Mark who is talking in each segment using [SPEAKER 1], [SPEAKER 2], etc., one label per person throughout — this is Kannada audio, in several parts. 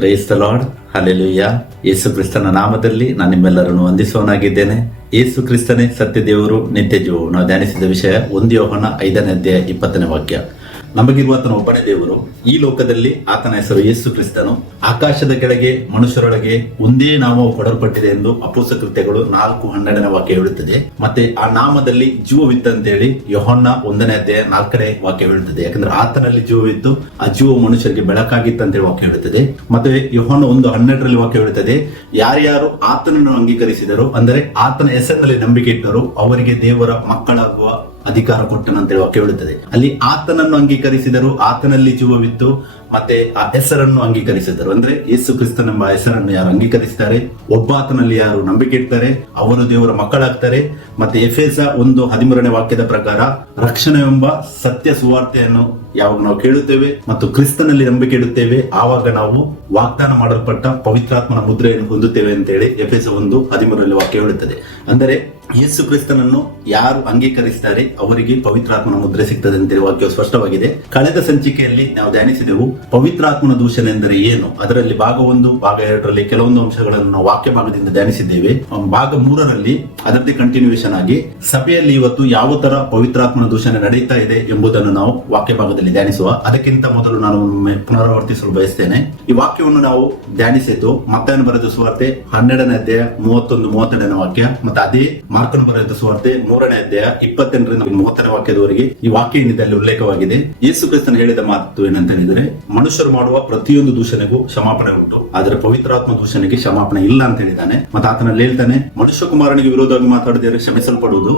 [SPEAKER 1] Praise the lord hallelujah Yesu ಕ್ರಿಸ್ತನ ನಾಮದಲ್ಲಿ ನಾನು ನಿಮ್ಮೆಲ್ಲರನ್ನು ವಂದಿಸುವನಾಗಿದ್ದೇನೆ ಯೇಸು ಕ್ರಿಸ್ತನೇ ಸತ್ಯ ದೇವರು ನಿತ್ಯ ಜೀವವು ಧ್ಯಾನಿಸಿದ ವಿಷಯ ಒಂದು ಯೋಹನ ಐದನೇ ಅಧ್ಯಾಯ ಇಪ್ಪತ್ತನೇ ವಾಕ್ಯ. ನಮಗಿರುವ ಆತನ ಒಬ್ಬನೇ ದೇವರು. ಈ ಲೋಕದಲ್ಲಿ ಆತನ ಹೆಸರು ಯೇಸು ಕ್ರಿಸ್ತನು. ಆಕಾಶದ ಕೆಳಗೆ ಮನುಷ್ಯರೊಳಗೆ ಒಂದೇ ನಾಮವು ಕೊಡಲ್ಪಟ್ಟಿದೆ ಎಂದು ಅಪೋಸ ಕೃತ್ಯಗಳು ನಾಲ್ಕು ಹನ್ನೆರಡನೇ ವಾಕ್ಯ ಹೇಳುತ್ತದೆ. ಮತ್ತೆ ಆ ನಾಮದಲ್ಲಿ ಜೀವವಿತ್ತಂತೇಳಿ ಯೋಹನ್ನ ಒಂದನೇ ಅಧ್ಯಾಯ ನಾಲ್ಕನೇ ವಾಕ್ಯ ಹೇಳುತ್ತದೆ. ಯಾಕಂದ್ರೆ ಆತನಲ್ಲಿ ಜೀವವಿತ್ತು, ಆ ಜೀವ ಮನುಷ್ಯರಿಗೆ ಬೆಳಕಾಗಿತ್ತಂತೇಳಿ ವಾಕ್ಯ ಹೇಳುತ್ತದೆ. ಮತ್ತೆ ಯೋಹನ್ನ ಒಂದು ಹನ್ನೆರಡರಲ್ಲಿ ವಾಕ್ಯ ಹೇಳುತ್ತದೆ, ಯಾರ್ಯಾರು ಆತನನ್ನು ಅಂಗೀಕರಿಸಿದರು, ಅಂದರೆ ಆತನ ಹೆಸರಿನಲ್ಲಿ ನಂಬಿಕೆ ಇಟ್ಟರು, ಅವರಿಗೆ ದೇವರ ಮಕ್ಕಳಾಗುವ ಅಧಿಕಾರ ಕೊಟ್ಟನಂತೇಳಿ ವಾಕ್ಯ ಹೇಳುತ್ತದೆ. ಅಲ್ಲಿ ಆತನನ್ನು ಅಂಗೀಕರಿಸಿದರು ಆತನಲ್ಲಿ ಜೀವವಿತ್ತು. ಮತ್ತೆ ಆ ಹೆಸರನ್ನು ಅಂಗೀಕರಿಸಿದರು. ಅಂದ್ರೆ ಯೇಸು ಕ್ರಿಸ್ತನೆಂಬ ಹೆಸರನ್ನು ಯಾರು ಅಂಗೀಕರಿಸ್ತಾರೆ? ಒಬ್ಬಾತನಲ್ಲಿ ಯಾರು ನಂಬಿಕೆ ಇಡ್ತಾರೆ? ಅವರು ದೇವರ ಮಕ್ಕಳಾಗ್ತಾರೆ. ಮತ್ತೆ ಎಫೆಸ ಒಂದು ಹದಿಮೂರನೇ ವಾಕ್ಯದ ಪ್ರಕಾರ ರಕ್ಷಣೆ ಎಂಬ ಸತ್ಯ ಸುವಾರ್ತೆಯನ್ನು ಯಾವಾಗ ನಾವು ಕೇಳುತ್ತೇವೆ ಮತ್ತು ಕ್ರಿಸ್ತನಲ್ಲಿ ನಂಬಿಕೆ ಇಡುತ್ತೇವೆ, ಆವಾಗ ನಾವು ವಾಗ್ದಾನ ಮಾಡಲ್ಪಟ್ಟ ಪವಿತ್ರಾತ್ಮನ ಮುದ್ರೆಯನ್ನು ಹೊಂದುತ್ತೇವೆ ಅಂತೇಳಿ ಎಫೆಸ ಒಂದು ಹದಿಮೂರರಲ್ಲಿ ವಾಕ್ಯ ಹೇಳುತ್ತದೆ. ಅಂದರೆ ಯೇಸು ಕ್ರಿಸ್ತನನ್ನು ಯಾರು ಅಂಗೀಕರಿಸ್ತಾರೆ, ಅವರಿಗೆ ಪವಿತ್ರಾತ್ಮನ ಮುದ್ರೆ ಸಿಗ್ತದೆ ಅಂತೇಳಿ ವಾಕ್ಯ ಸ್ಪಷ್ಟವಾಗಿದೆ. ಕಳೆದ ಸಂಚಿಕೆಯಲ್ಲಿ ನಾವು ಧ್ಯಾನಿಸಿದೆವು ಪವಿತ್ರಾತ್ಮನ ದೂಷಣೆ ಎಂದರೆ ಏನು? ಅದರಲ್ಲಿ ಭಾಗ ಒಂದು, ಭಾಗ ಎರಡರಲ್ಲಿ ಕೆಲವೊಂದು ಅಂಶಗಳನ್ನು ನಾವು ವಾಕ್ಯ ಭಾಗದಿಂದ ಧ್ಯಾನಿಸಿದ್ದೇವೆ. ಭಾಗ ಮೂರರಲ್ಲಿ ಅದರದ್ದೇ ಕಂಟಿನ್ಯೂಯೇಷನ್ ಆಗಿ ಸಭೆಯಲ್ಲಿ ಇವತ್ತು ಯಾವ ತರ ಪವಿತ್ರಾತ್ಮನ ದೂಷಣೆ ನಡೀತಾ ಇದೆ ಎಂಬುದನ್ನು ನಾವು ವಾಕ್ಯ ಭಾಗದಲ್ಲಿ ಧ್ಯಾನಿಸುವ. ಅದಕ್ಕಿಂತ ಮೊದಲು ನಾನು ಪುನರಾವರ್ತಿಸಲು ಬಯಸ್ತೇನೆ. ಈ ವಾಕ್ಯವನ್ನು ನಾವು ಧ್ಯಾನಿಸಿದ್ದು ಮತ್ತೆಯನ್ನು ಬರೆದ ಸುವಾರ್ತೆ ಹನ್ನೆರಡನೇ ಅಧ್ಯಾಯ ಮೂವತ್ತೊಂದು, ಮೂವತ್ತೆರಡನೇ ವಾಕ್ಯ ಮತ್ತೆ ಅದೇ ಮಾರ್ಕನ್ ಬರೆದ ಸುವಾರ್ತೆ ಮೂರನೇ ಅಧ್ಯಾಯ ಇಪ್ಪತ್ತೆಂಟರಿಂದ ಮೂವತ್ತನೇ ವಾಕ್ಯದವರೆಗೆ ಈ ವಾಕ್ಯ ಏನಿದೆ ಅಲ್ಲಿ ಉಲ್ಲೇಖವಾಗಿದೆ. ಯೇಸು ಕ್ರಿಸ್ತನ್ ಹೇಳಿದ ಮಾತು ಏನಂತ ಹೇಳಿದ್ರೆ ಮನುಷ್ಯರು ಮಾಡುವ ಪ್ರತಿಯೊಂದು ದೂಷಣೆಗೂ ಕ್ಷಮಾಪಣೆ ಉಂಟು. ಆದರೆ ಪವಿತ್ರಾತ್ಮ ದೂಷಣೆಗೆ ಕ್ಷಮಾಪಣೆ ಇಲ್ಲ ಅಂತ ಹೇಳಿದ್ದಾನೆ. ಮತ್ತೆ ಆತನಲ್ಲಿ ಹೇಳ್ತಾನೆ, ಮನುಷ್ಯ ಕುಮಾರನಿಗೆ ವಿರೋಧವಾಗಿ ಮಾತಾಡಿದರೆ ಕ್ಷಮಿಸಲ್ಪಡುವುದು.